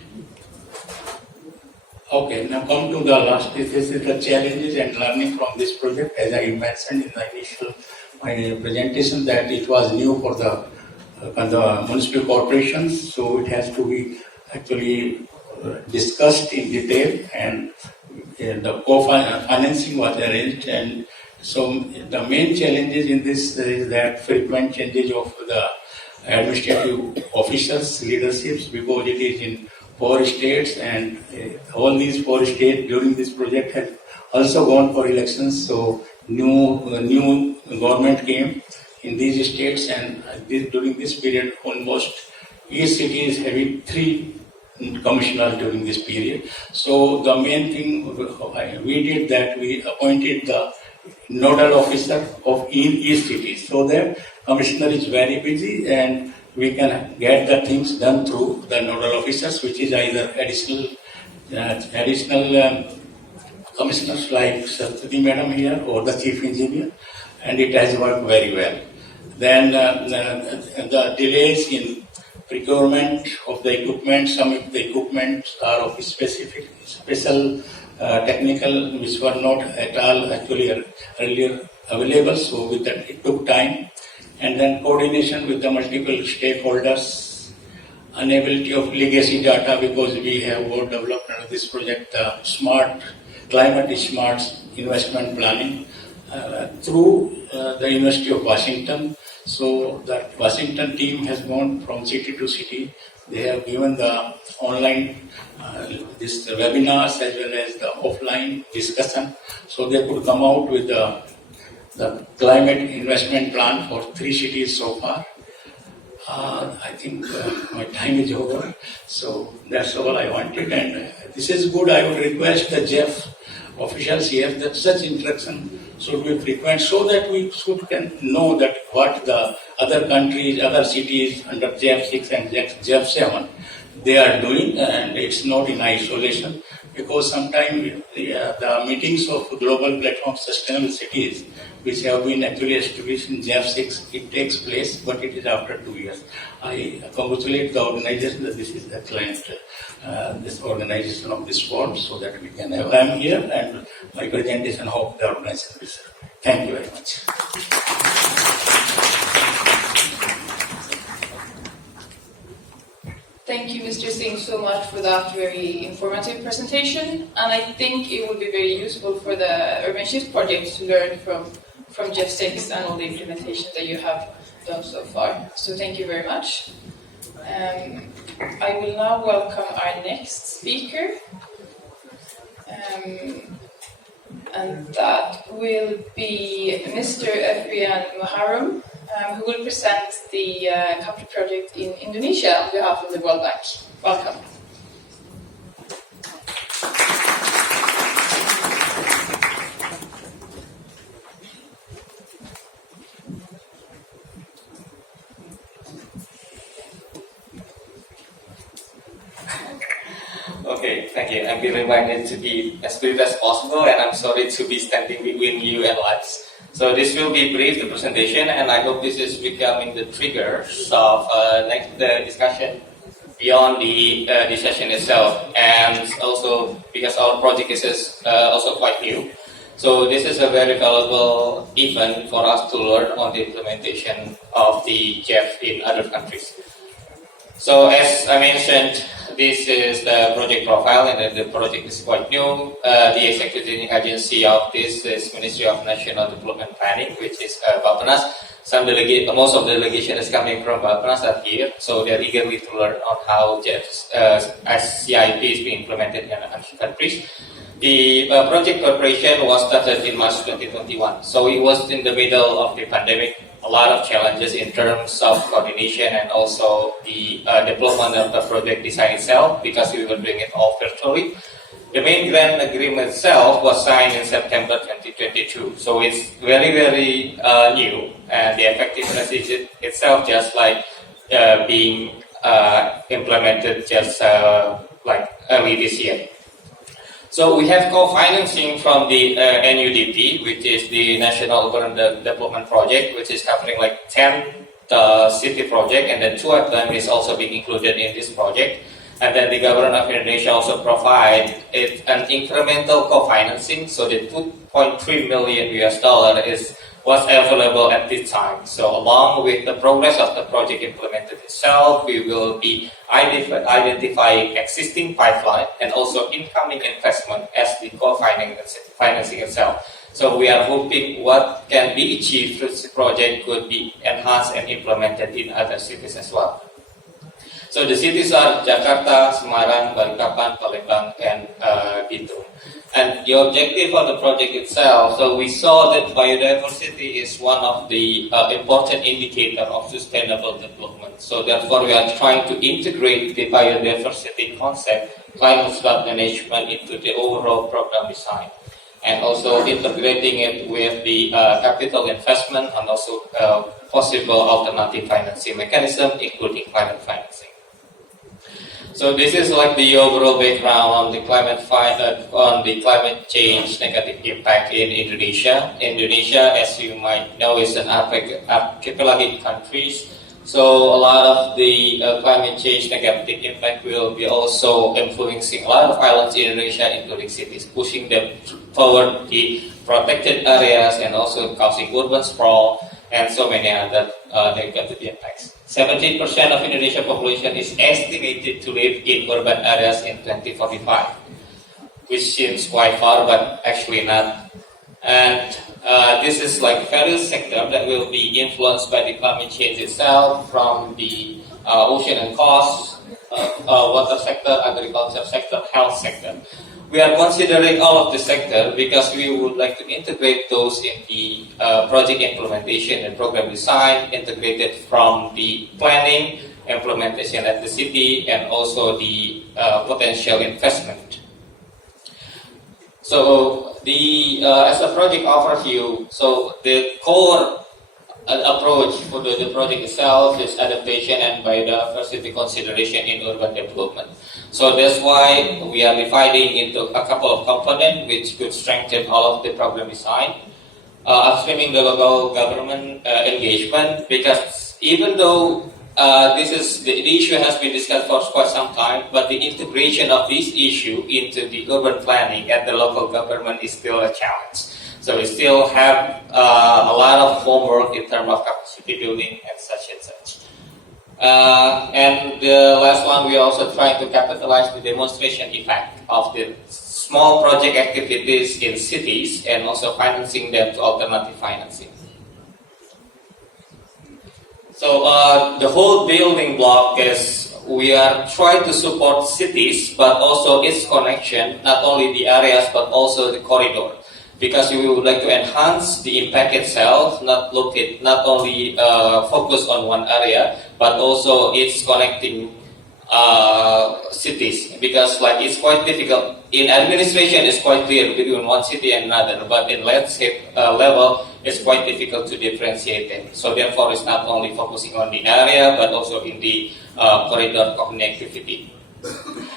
Okay, now come to the last. This is the challenges and learning from this project. As I mentioned in the initial presentation, that it was new for the municipal corporations, so it has to be actually discussed in detail, and the co-financing was arranged. And so the main challenges in this is that frequent changes of the administrative officers, leaderships, because it is in 4 states, and all these 4 states during this project have also gone for elections. So new government came in these states, and during this period almost each city is having 3 commissioners during this period. So the main thing we did that we appointed the nodal officer of each city, so that commissioner is very busy and we can get the things done through the nodal officers, which is either additional commissioners like Saraswati Madam here or the chief engineer, and it has worked very well. Then the delays in procurement of the equipment, some of the equipment are of special technical, which were not at all actually earlier available, so with that it took time. And then coordination with the multiple stakeholders, unavailability of legacy data, because we have developed under this project climate smart investment planning through the University of Washington. So that Washington team has gone from city to city. They have given the online this webinars as well as the offline discussion, so they could come out with the climate investment plan for 3 cities so far. I think my time is over. So that's all I wanted. And this is good. I would request the Jeff officials here that such interaction should be frequent so that we can know that what the other countries, other cities under Jeff 6 and Jeff 7, they are doing, and it's not in isolation. Because sometimes the meetings of global platform sustainable cities, which have been actually established in Jeff 6, it takes place, but it is after 2 years. I congratulate the organization that this is excellent, this organization of this forum, so that we can have. I am here, and my presentation hope the organization will serve. Thank you very much. Thank you, Mr. Singh, so much for that very informative presentation. And I think it will be very useful for the UrbanShift project to learn from Jeff 6 and all the implementation that you have done so far. So thank you very much. I will now welcome our next speaker. And that will be Mr. Efrian Muharrem, who will present the country project in Indonesia on behalf of the World Bank. Welcome. Okay, thank you. I'm being reminded to be as brief as possible, and I'm sorry to be standing between you and lights. So this will be brief, the presentation, and I hope this is becoming the triggers of next discussion beyond the session itself, and also because our project is also quite new. So this is a very valuable event for us to learn on the implementation of the JEF in other countries. So as I mentioned, this is the project profile, and the project is quite new. The executing agency of this is Ministry of National Development Planning, which is Bappenas. Most of the delegation is coming from Bappenas are here, so they're eagerly to learn on how CIP is being implemented in other countries. The project preparation was started in March 2021, so it was in the middle of the pandemic. A lot of challenges in terms of coordination and also the development of the project design itself, because we were doing it all virtually. The main grant agreement itself was signed in September 2022, so it's very, very new, and the effectiveness is itself just like being implemented just like early this year. So we have co-financing from the NUDP, which is the National Urban Development Project, which is covering like 10 city project, and then 2 of them is also being included in this project. And then the government of Indonesia also provide an incremental co-financing, so the $2.3 million was available at this time. So along with the progress of the project implemented itself, we will be identifying existing pipeline and also incoming investment as the co-financing itself. So we are hoping what can be achieved through this project could be enhanced and implemented in other cities as well. So the cities are Jakarta, Semarang, Balikpapan, Palembang, and Bitung. And the objective of the project itself, so we saw that biodiversity is one of the important indicators of sustainable development. So therefore we are trying to integrate the biodiversity concept, climate smart management into the overall program design. And also integrating it with the capital investment and also possible alternative financing mechanism, including climate financing. So this is like the overall background on the climate change negative impact in Indonesia. Indonesia, as you might know, is an archipelagic country. So a lot of the climate change negative impact will be also influencing a lot of islands in Indonesia, including cities, pushing them toward the protected areas and also causing urban sprawl and so many other negative impacts. 17% of Indonesian population is estimated to live in urban areas in 2045, which seems quite far, but actually not. And this is like various sector that will be influenced by the climate change itself, from the ocean and coast, water sector, agriculture sector, health sector. we are considering all of the sector because we would like to integrate those in the project implementation and program design, integrated from the planning, implementation at the city, and also the potential investment. So as a project overview, so the core approach for the project itself is adaptation and biodiversity consideration in urban development. So that's why we are dividing into a couple of components which could strengthen all of the program design. Upstreaming the local government engagement, because even though the issue has been discussed for quite some time, but the integration of this issue into the urban planning at the local government is still a challenge. So we still have a lot of homework in terms of capacity building and such and such. And the last one, we are also trying to capitalize the demonstration effect of the small project activities in cities and also financing them to alternative financing. So the whole building block is we are trying to support cities, but also its connection, not only the areas, but also the corridor. Because we would like to enhance the impact itself, not only focus on one area, but also it's connecting cities. Because like it's quite difficult. In administration, it's quite clear between one city and another, but in landscape level, it's quite difficult to differentiate them. So therefore, it's not only focusing on the area, but also in the corridor connectivity.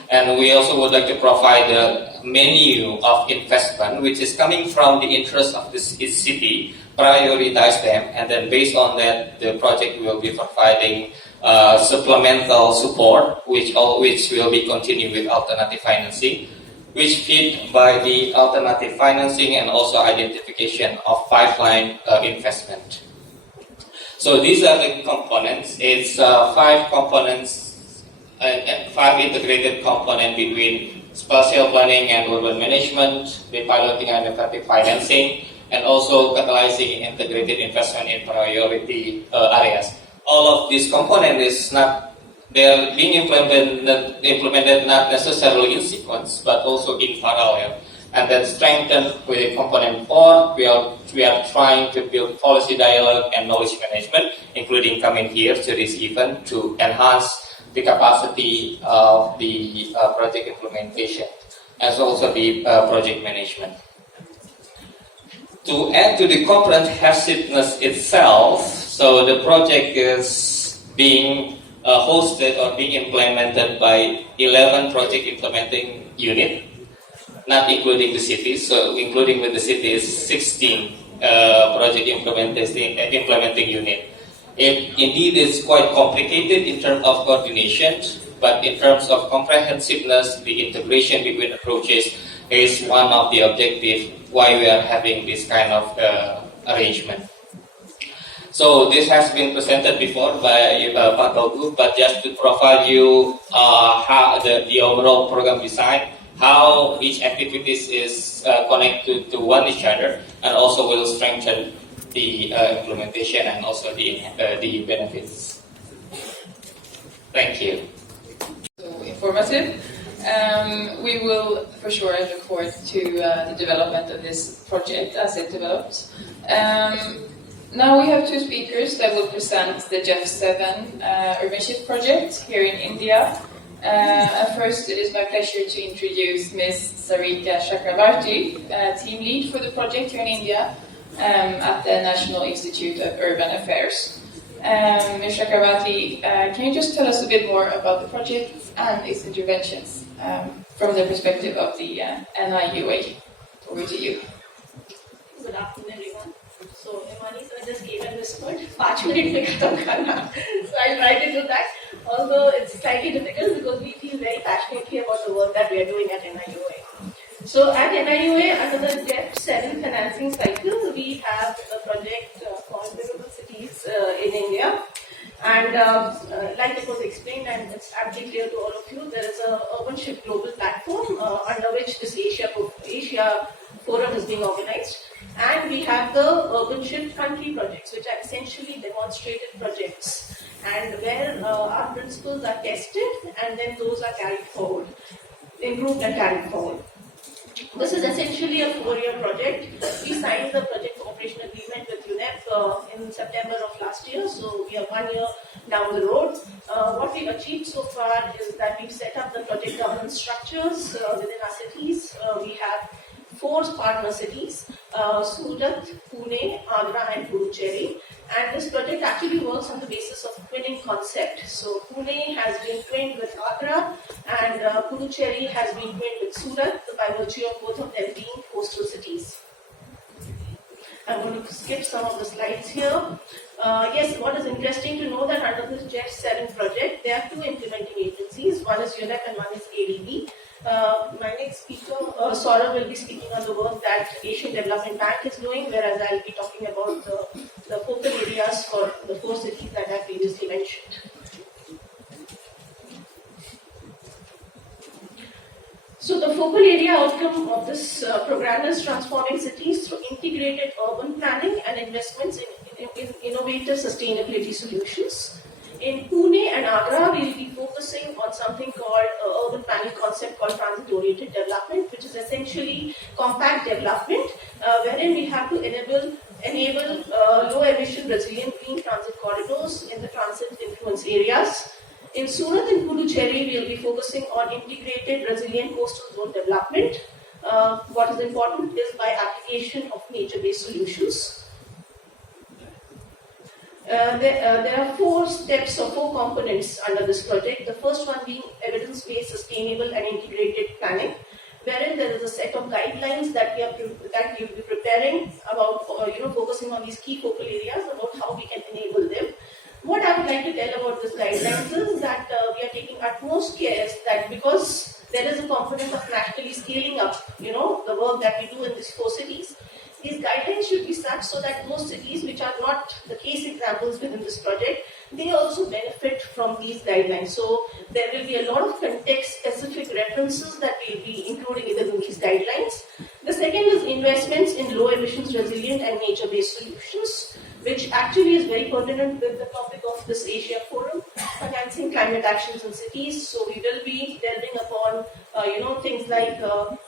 And we also would like to provide a menu of investment which is coming from the interest of this city, prioritize them, and then based on that, the project will be providing supplemental support, which will be continued with alternative financing, which fit by the alternative financing and also identification of pipeline investment. So these are the components. It's 5 components. 5 integrated components between spatial planning and urban management, the piloting and effective financing, and also catalyzing integrated investment in priority areas. All of these components they're being implemented not necessarily in sequence, but also in parallel. And then strengthened with component 4, we are trying to build policy dialogue and knowledge management, including coming here to this event to enhance the capacity of the project implementation, as also the project management. To add to the comprehensiveness itself, so the project is being hosted or being implemented by 11 project implementing units, not including the cities. So including with the cities, 16 project implementing units. It indeed is quite complicated in terms of coordination, but in terms of comprehensiveness, the integration between approaches is one of the objectives why we are having this kind of arrangement. So this has been presented before by Pak Togu, but just to provide you how the overall program design, how each activities is connected to one each other, and also will strengthen the implementation and also the benefits. Thank you. So informative. We will for sure look forward to the development of this project as it develops. Now we have 2 speakers that will present the GEF7 UrbanShift project here in India. First, it is my pleasure to introduce Ms. Sarika Chakrabarti, team lead for the project here in India at the National Institute of Urban Affairs. Ms. Chakrabarti, can you just tell us a bit more about the project and its interventions from the perspective of the NIUA? Over to you. Good afternoon, everyone. So, Imani sir just gave an whispered 5 minutes mein khatam karna. So, I'll try to do that. Although it's slightly difficult because we feel very passionately about the work that we are doing at NIUA. So, at NIUA, under the GEF7 financing cycle, we have a project called Replicable Cities in India. And like it was explained, and it's absolutely clear to all of you, there is a UrbanShift global platform under which this Asia Forum is being organized. And we have the UrbanShift country projects, which are essentially demonstrated projects, and where our principles are tested and then those are carried forward, improved and carried forward. This is essentially a 4-year project. We signed the project cooperation agreement with UNEP in September of last year, so we are 1 year down the road. What we've achieved so far is that we've set up the project governance structures within our cities. We have 4 partner cities, Surat, Pune, Agra and Puducherry. And this project actually works on the basis of twinning concept. So Pune has been twinned with Agra and Puducherry has been twinned with Surat by virtue of both of them being coastal cities. I'm going to skip some of the slides here. Yes, what is interesting to know that under this JEF7 project, there are 2 implementing agencies. One is UNEP and one is ADB. My next speaker, Saurabh, will be speaking on the work that Asian Development Bank is doing, whereas I'll be talking about the focal areas for the 4 cities that I previously mentioned. So the focal area outcome of this program is transforming cities through integrated urban planning and investments in innovative sustainability solutions. In Pune and Agra, we will be focusing on something called urban planning concept called transit-oriented development, which is essentially compact development, wherein we have to enable low-emission resilient green transit corridors in the transit influence areas. In Surat and Puducherry, we will be focusing on integrated resilient coastal zone development. What is important is by application of nature-based solutions. There are 4 steps or 4 components under this project. The first one being evidence-based, sustainable and integrated planning, wherein there is a set of guidelines that we will be preparing about, focusing on these key focal areas about how we can enable them. What I would like to tell about this guidelines is that we are taking utmost care that because there is a component of nationally scaling up, the work that we do in these 4 cities, these guidelines should be such so that those cities which are not the case examples within this project, they also benefit from these guidelines. So there will be a lot of context-specific references that we will be including within these guidelines. The second is investments in low emissions resilient and nature-based solutions, which actually is very pertinent with the topic of this Asia Forum, financing climate actions in cities. So we will be delving upon, things like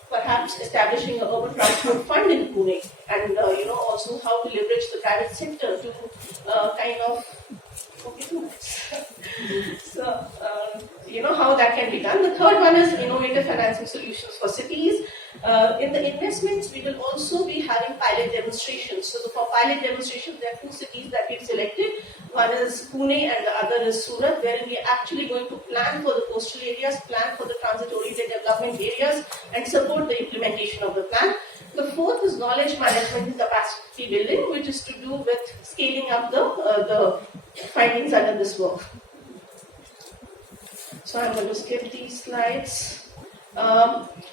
perhaps establishing an urban transport fund in Pune, and also how to leverage the private sector to So, how that can be done. The third one is innovative financing solutions for cities. In the investments, we will also be having pilot demonstrations. So for pilot demonstrations, there are 2 cities that we've selected. One is Pune and the other is Surat, wherein we are actually going to plan for the coastal areas, plan for the transit-oriented development areas, and support the implementation of the plan. The fourth is knowledge management and capacity building, which is to do with scaling up the findings under this work. So I'm going to skip these slides.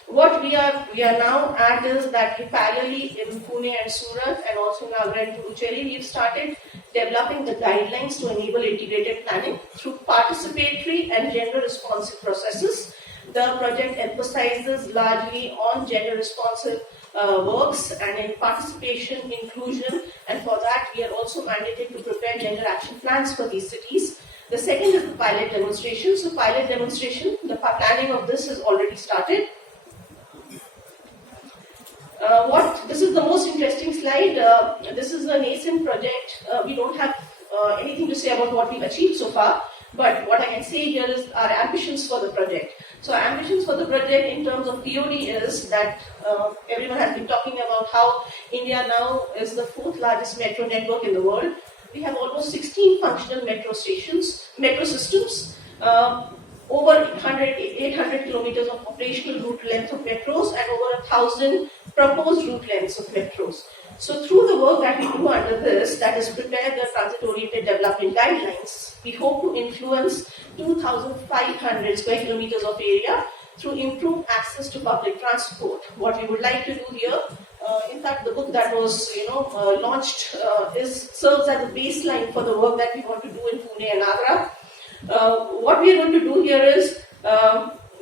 What we are now at is that we parallelly in Pune and Surat and also in Agra and Puducherry, we've started developing the guidelines to enable integrated planning through participatory and gender-responsive processes. The project emphasizes largely on gender-responsive works and in participation, inclusion, and for that we are also mandated to prepare gender action plans for these cities. The second is the pilot demonstration. So pilot demonstration, the planning of this has already started. This is the most interesting slide. This is a nascent project. We don't have anything to say about what we've achieved so far, but what I can say here is our ambitions for the project. So our ambitions for the project in terms of TOD is that everyone has been talking about how India now is the 4th largest metro network in the world. We have almost 16 functional metro systems, over 800 kilometers of operational route length of metros, and over 1,000 proposed route lengths of metros. So through the work that we do under this, that is prepare the transit-oriented development guidelines, we hope to influence 2,500 square kilometers of area through improved access to public transport. What we would like to do here, in fact, the book that was launched serves as a baseline for the work that we want to do in Pune and Agra. What we are going to do here is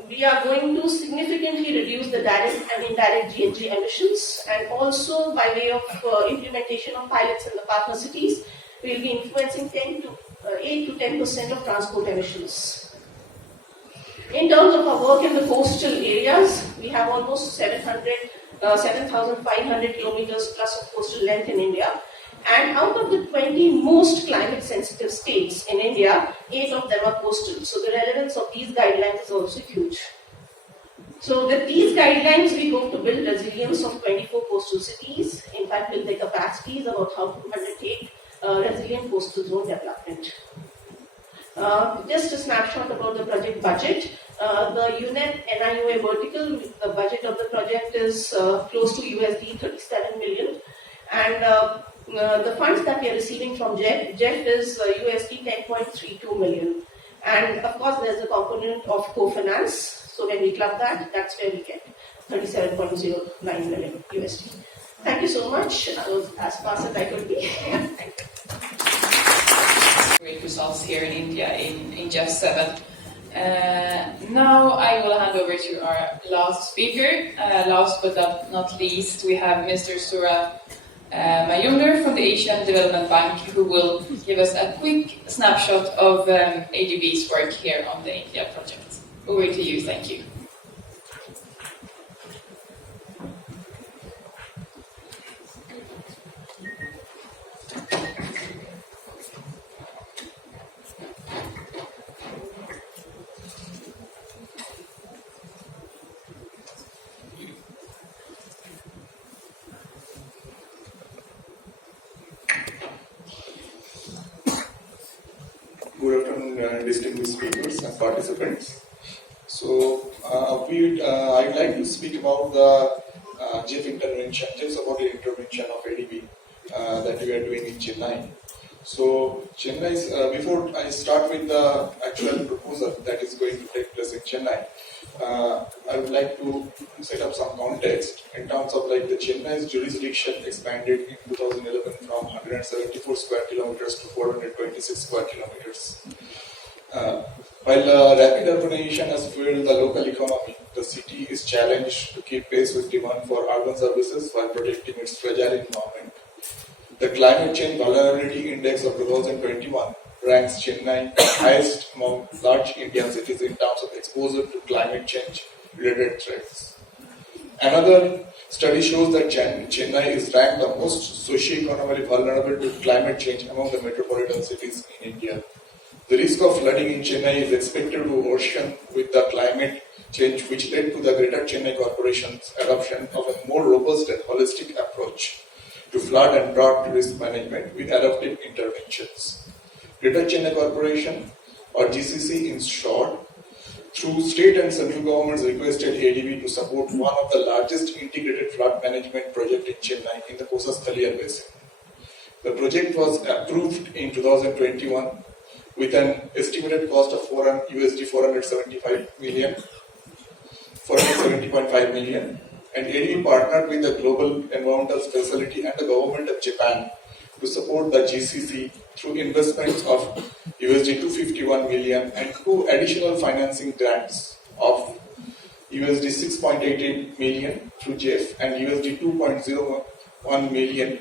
we are going to significantly reduce the direct and indirect GHG emissions, and also by way of implementation of pilots in the partner cities, we will be influencing 8 to 10% of transport emissions. In terms of our work in the coastal areas, we have almost 7,500 kilometers plus of coastal length in India. And out of the 20 most climate sensitive states in India, 8 of them are coastal. So the relevance of these guidelines is also huge. So with these guidelines, we hope to build resilience of 24 coastal cities. In fact, build the capacities about how to undertake resilient coastal zone development. Just a snapshot about the project budget. The UNEP NIUA vertical, the budget of the project is close to USD 37 million. And the funds that we are receiving from JEF is USD 10.32 million. And of course, there's a component of co-finance. So when we club that, that's where we get 37.09 million USD. Thank you so much. I was as fast as I could be. Thank you. Great results here in India in JEF 7. Now I will hand over to our last speaker. Last but not least, we have Mr. Sura Mayunder from the Asian Development Bank, who will give us a quick snapshot of ADB's work here on the India project. Over to you, thank you. Good afternoon, distinguished speakers and participants. So, I'd like to speak about the JEF intervention, JEF supported intervention of ADB that we are doing in Chennai. So, Chennai is, before I start with the actual proposal that is going to take place in Chennai, I would like to set up some context in terms of like the Chennai's jurisdiction expanded in 2011 from 174 square kilometers to 426 square kilometers. While rapid urbanization has fueled the local economy, the city is challenged to keep pace with demand for urban services while protecting its fragile environment. The Climate Change Vulnerability Index of 2021 ranks Chennai highest among large Indian cities in terms of exposure to climate change related threats. Another study shows that Chennai is ranked the most socio-economically vulnerable to climate change among the metropolitan cities in India. The risk of flooding in Chennai is expected to worsen with the climate change, which led to the Greater Chennai Corporation's adoption of a more robust and holistic approach to flood and drought risk management with adaptive interventions. Greater Chennai Corporation, or GCC in short, through state and central governments requested ADB to support one of the largest integrated flood management project in Chennai in the Kosas-Thaliyar Basin. The project was approved in 2021 with an estimated cost of USD 470.5 million, and ADB partnered with the Global Environmental Facility and the Government of Japan to support the GCC through investments of USD 251 million and two additional financing grants of USD 6.88 million through JEF and USD 2.0 million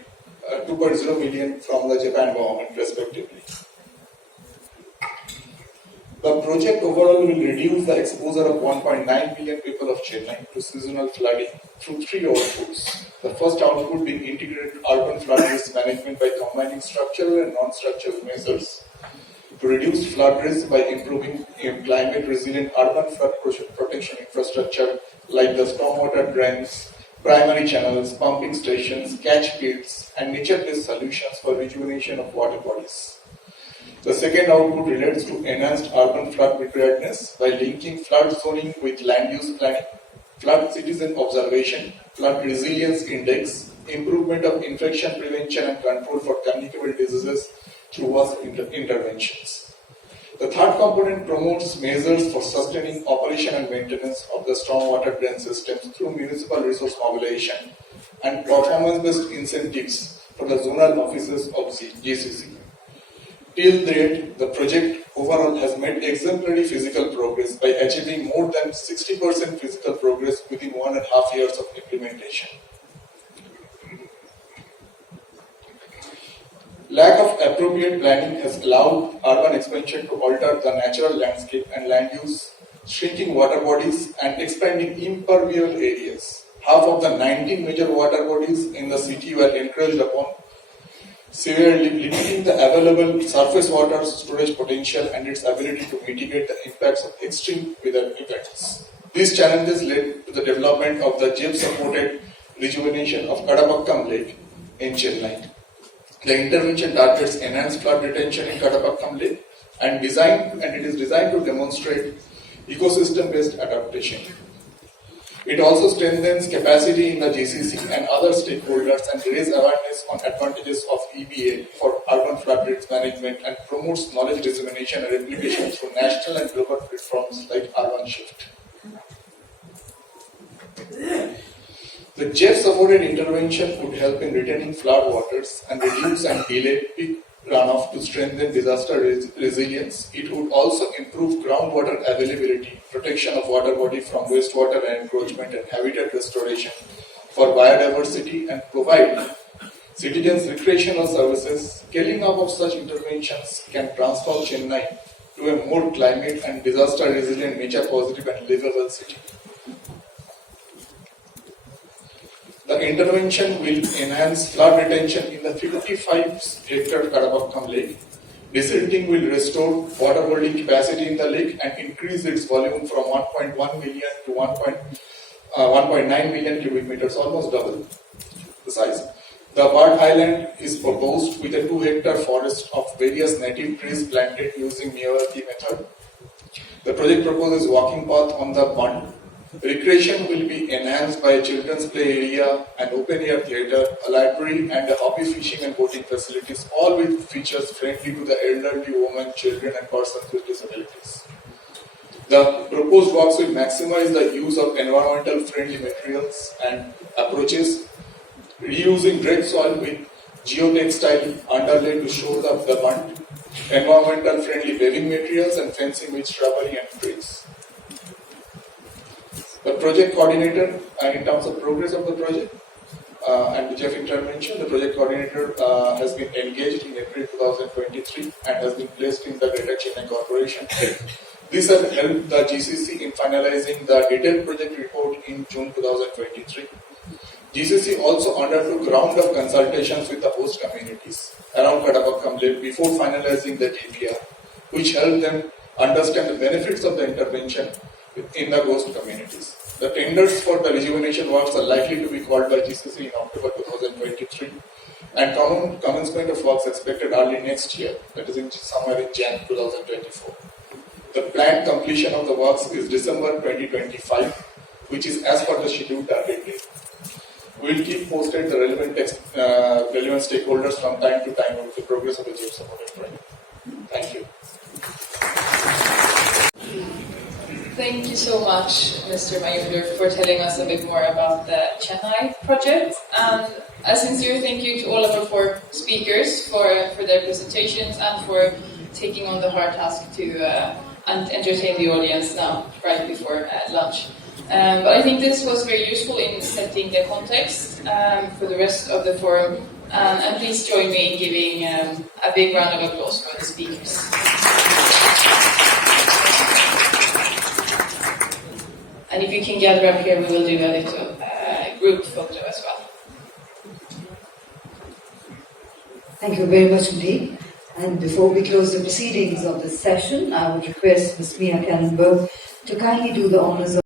from the Japan government respectively. The project overall will reduce the exposure of 1.9 million people of Chennai to seasonal flooding through three outputs. The first output being integrated urban flood risk management by combining structural and non-structural measures to reduce flood risk by improving climate resilient urban flood protection infrastructure like the stormwater drains, primary channels, pumping stations, catch pits, and nature-based solutions for rejuvenation of water bodies. The second output relates to enhanced urban flood preparedness by linking flood zoning with land use planning, flood citizen observation, flood resilience index, improvement of infection prevention and control for communicable diseases through WASP interventions. The third component promotes measures for sustaining operation and maintenance of the stormwater drain systems through municipal resource mobilization and performance-based incentives for the zonal offices of GCC. Till date, the project overall has made exemplary physical progress by achieving more than 60% physical progress within 1.5 years of implementation. Lack of appropriate planning has allowed urban expansion to alter the natural landscape and land use shrinking water bodies, and expanding impermeable areas. Half of the 19 major water bodies in the city were encroached upon, severely limiting the available surface water storage potential and its ability to mitigate the impacts of extreme weather events. These challenges led to the development of the JEP-supported rejuvenation of Kadapakkam Lake in Chennai. The intervention targets enhanced flood retention in Kadapakkam Lake and it is designed to demonstrate ecosystem-based adaptation. It also strengthens capacity in the GCC and other stakeholders and raises awareness on advantages of EBA for urban flood risk management and promotes knowledge dissemination and replication through national and global platforms like UrbanShift. The JEF-supported intervention would help in retaining flood waters and reduce and delay peak runoff to strengthen disaster resilience. It would also improve groundwater availability, protection of water body from wastewater and encroachment, and habitat restoration for biodiversity, and provide citizens recreational services. Scaling up of such interventions can transform Chennai to a more climate and disaster resilient, nature positive and livable city. The intervention will enhance flood retention in the 55-hectare Kadapakkam Lake. Desilting will restore water holding capacity in the lake and increase its volume from 1.1 million to 1.9 million cubic meters, almost double the size. The bird island is proposed with a 2-hectare forest of various native trees planted using MoHUA method. The project proposes walking path on the pond. Recreation will be enhanced by a children's play area, an open-air theatre, a library, and a hobby fishing and boating facilities, all with features friendly to the elderly, women, children, and persons with disabilities. The proposed works will maximize the use of environmental-friendly materials and approaches, reusing red soil with geotextile underlay to shore up the mud, environmental-friendly paving materials, and fencing with shrubbery and trees. The project coordinator, in terms of progress of the project and the JEF intervention, the project coordinator has been engaged in April 2023 and has been placed in the Greater Chennai Corporation. This has helped the GCC in finalizing the detailed project report in June 2023. GCC also undertook round of consultations with the host communities around Kadapakkam Lake before finalizing the DPR, which helped them understand the benefits of the intervention in the host communities. The tenders for the rejuvenation works are likely to be called by GCC in October 2023, and commencement of works expected early next year, that is somewhere in Jan 2024. The planned completion of the works is December 2025, which is as per the schedule target date. We will keep posted the relevant stakeholders from time to time on the progress of the JEF supported project. Thank you. Thank you so much, Mr. Mayudur, for telling us a bit more about the Chennai project. And a sincere thank you to all of our 4 speakers for their presentations and for taking on the hard task to entertain the audience now, right before lunch. But I think this was very useful in setting the context for the rest of the forum. And please join me in giving a big round of applause for the speakers. And if you can gather up here, we will do a little group photo as well. Thank you very much indeed. And before we close the proceedings of this session, I would request Ms. Mia Kallenberg to kindly do the honors of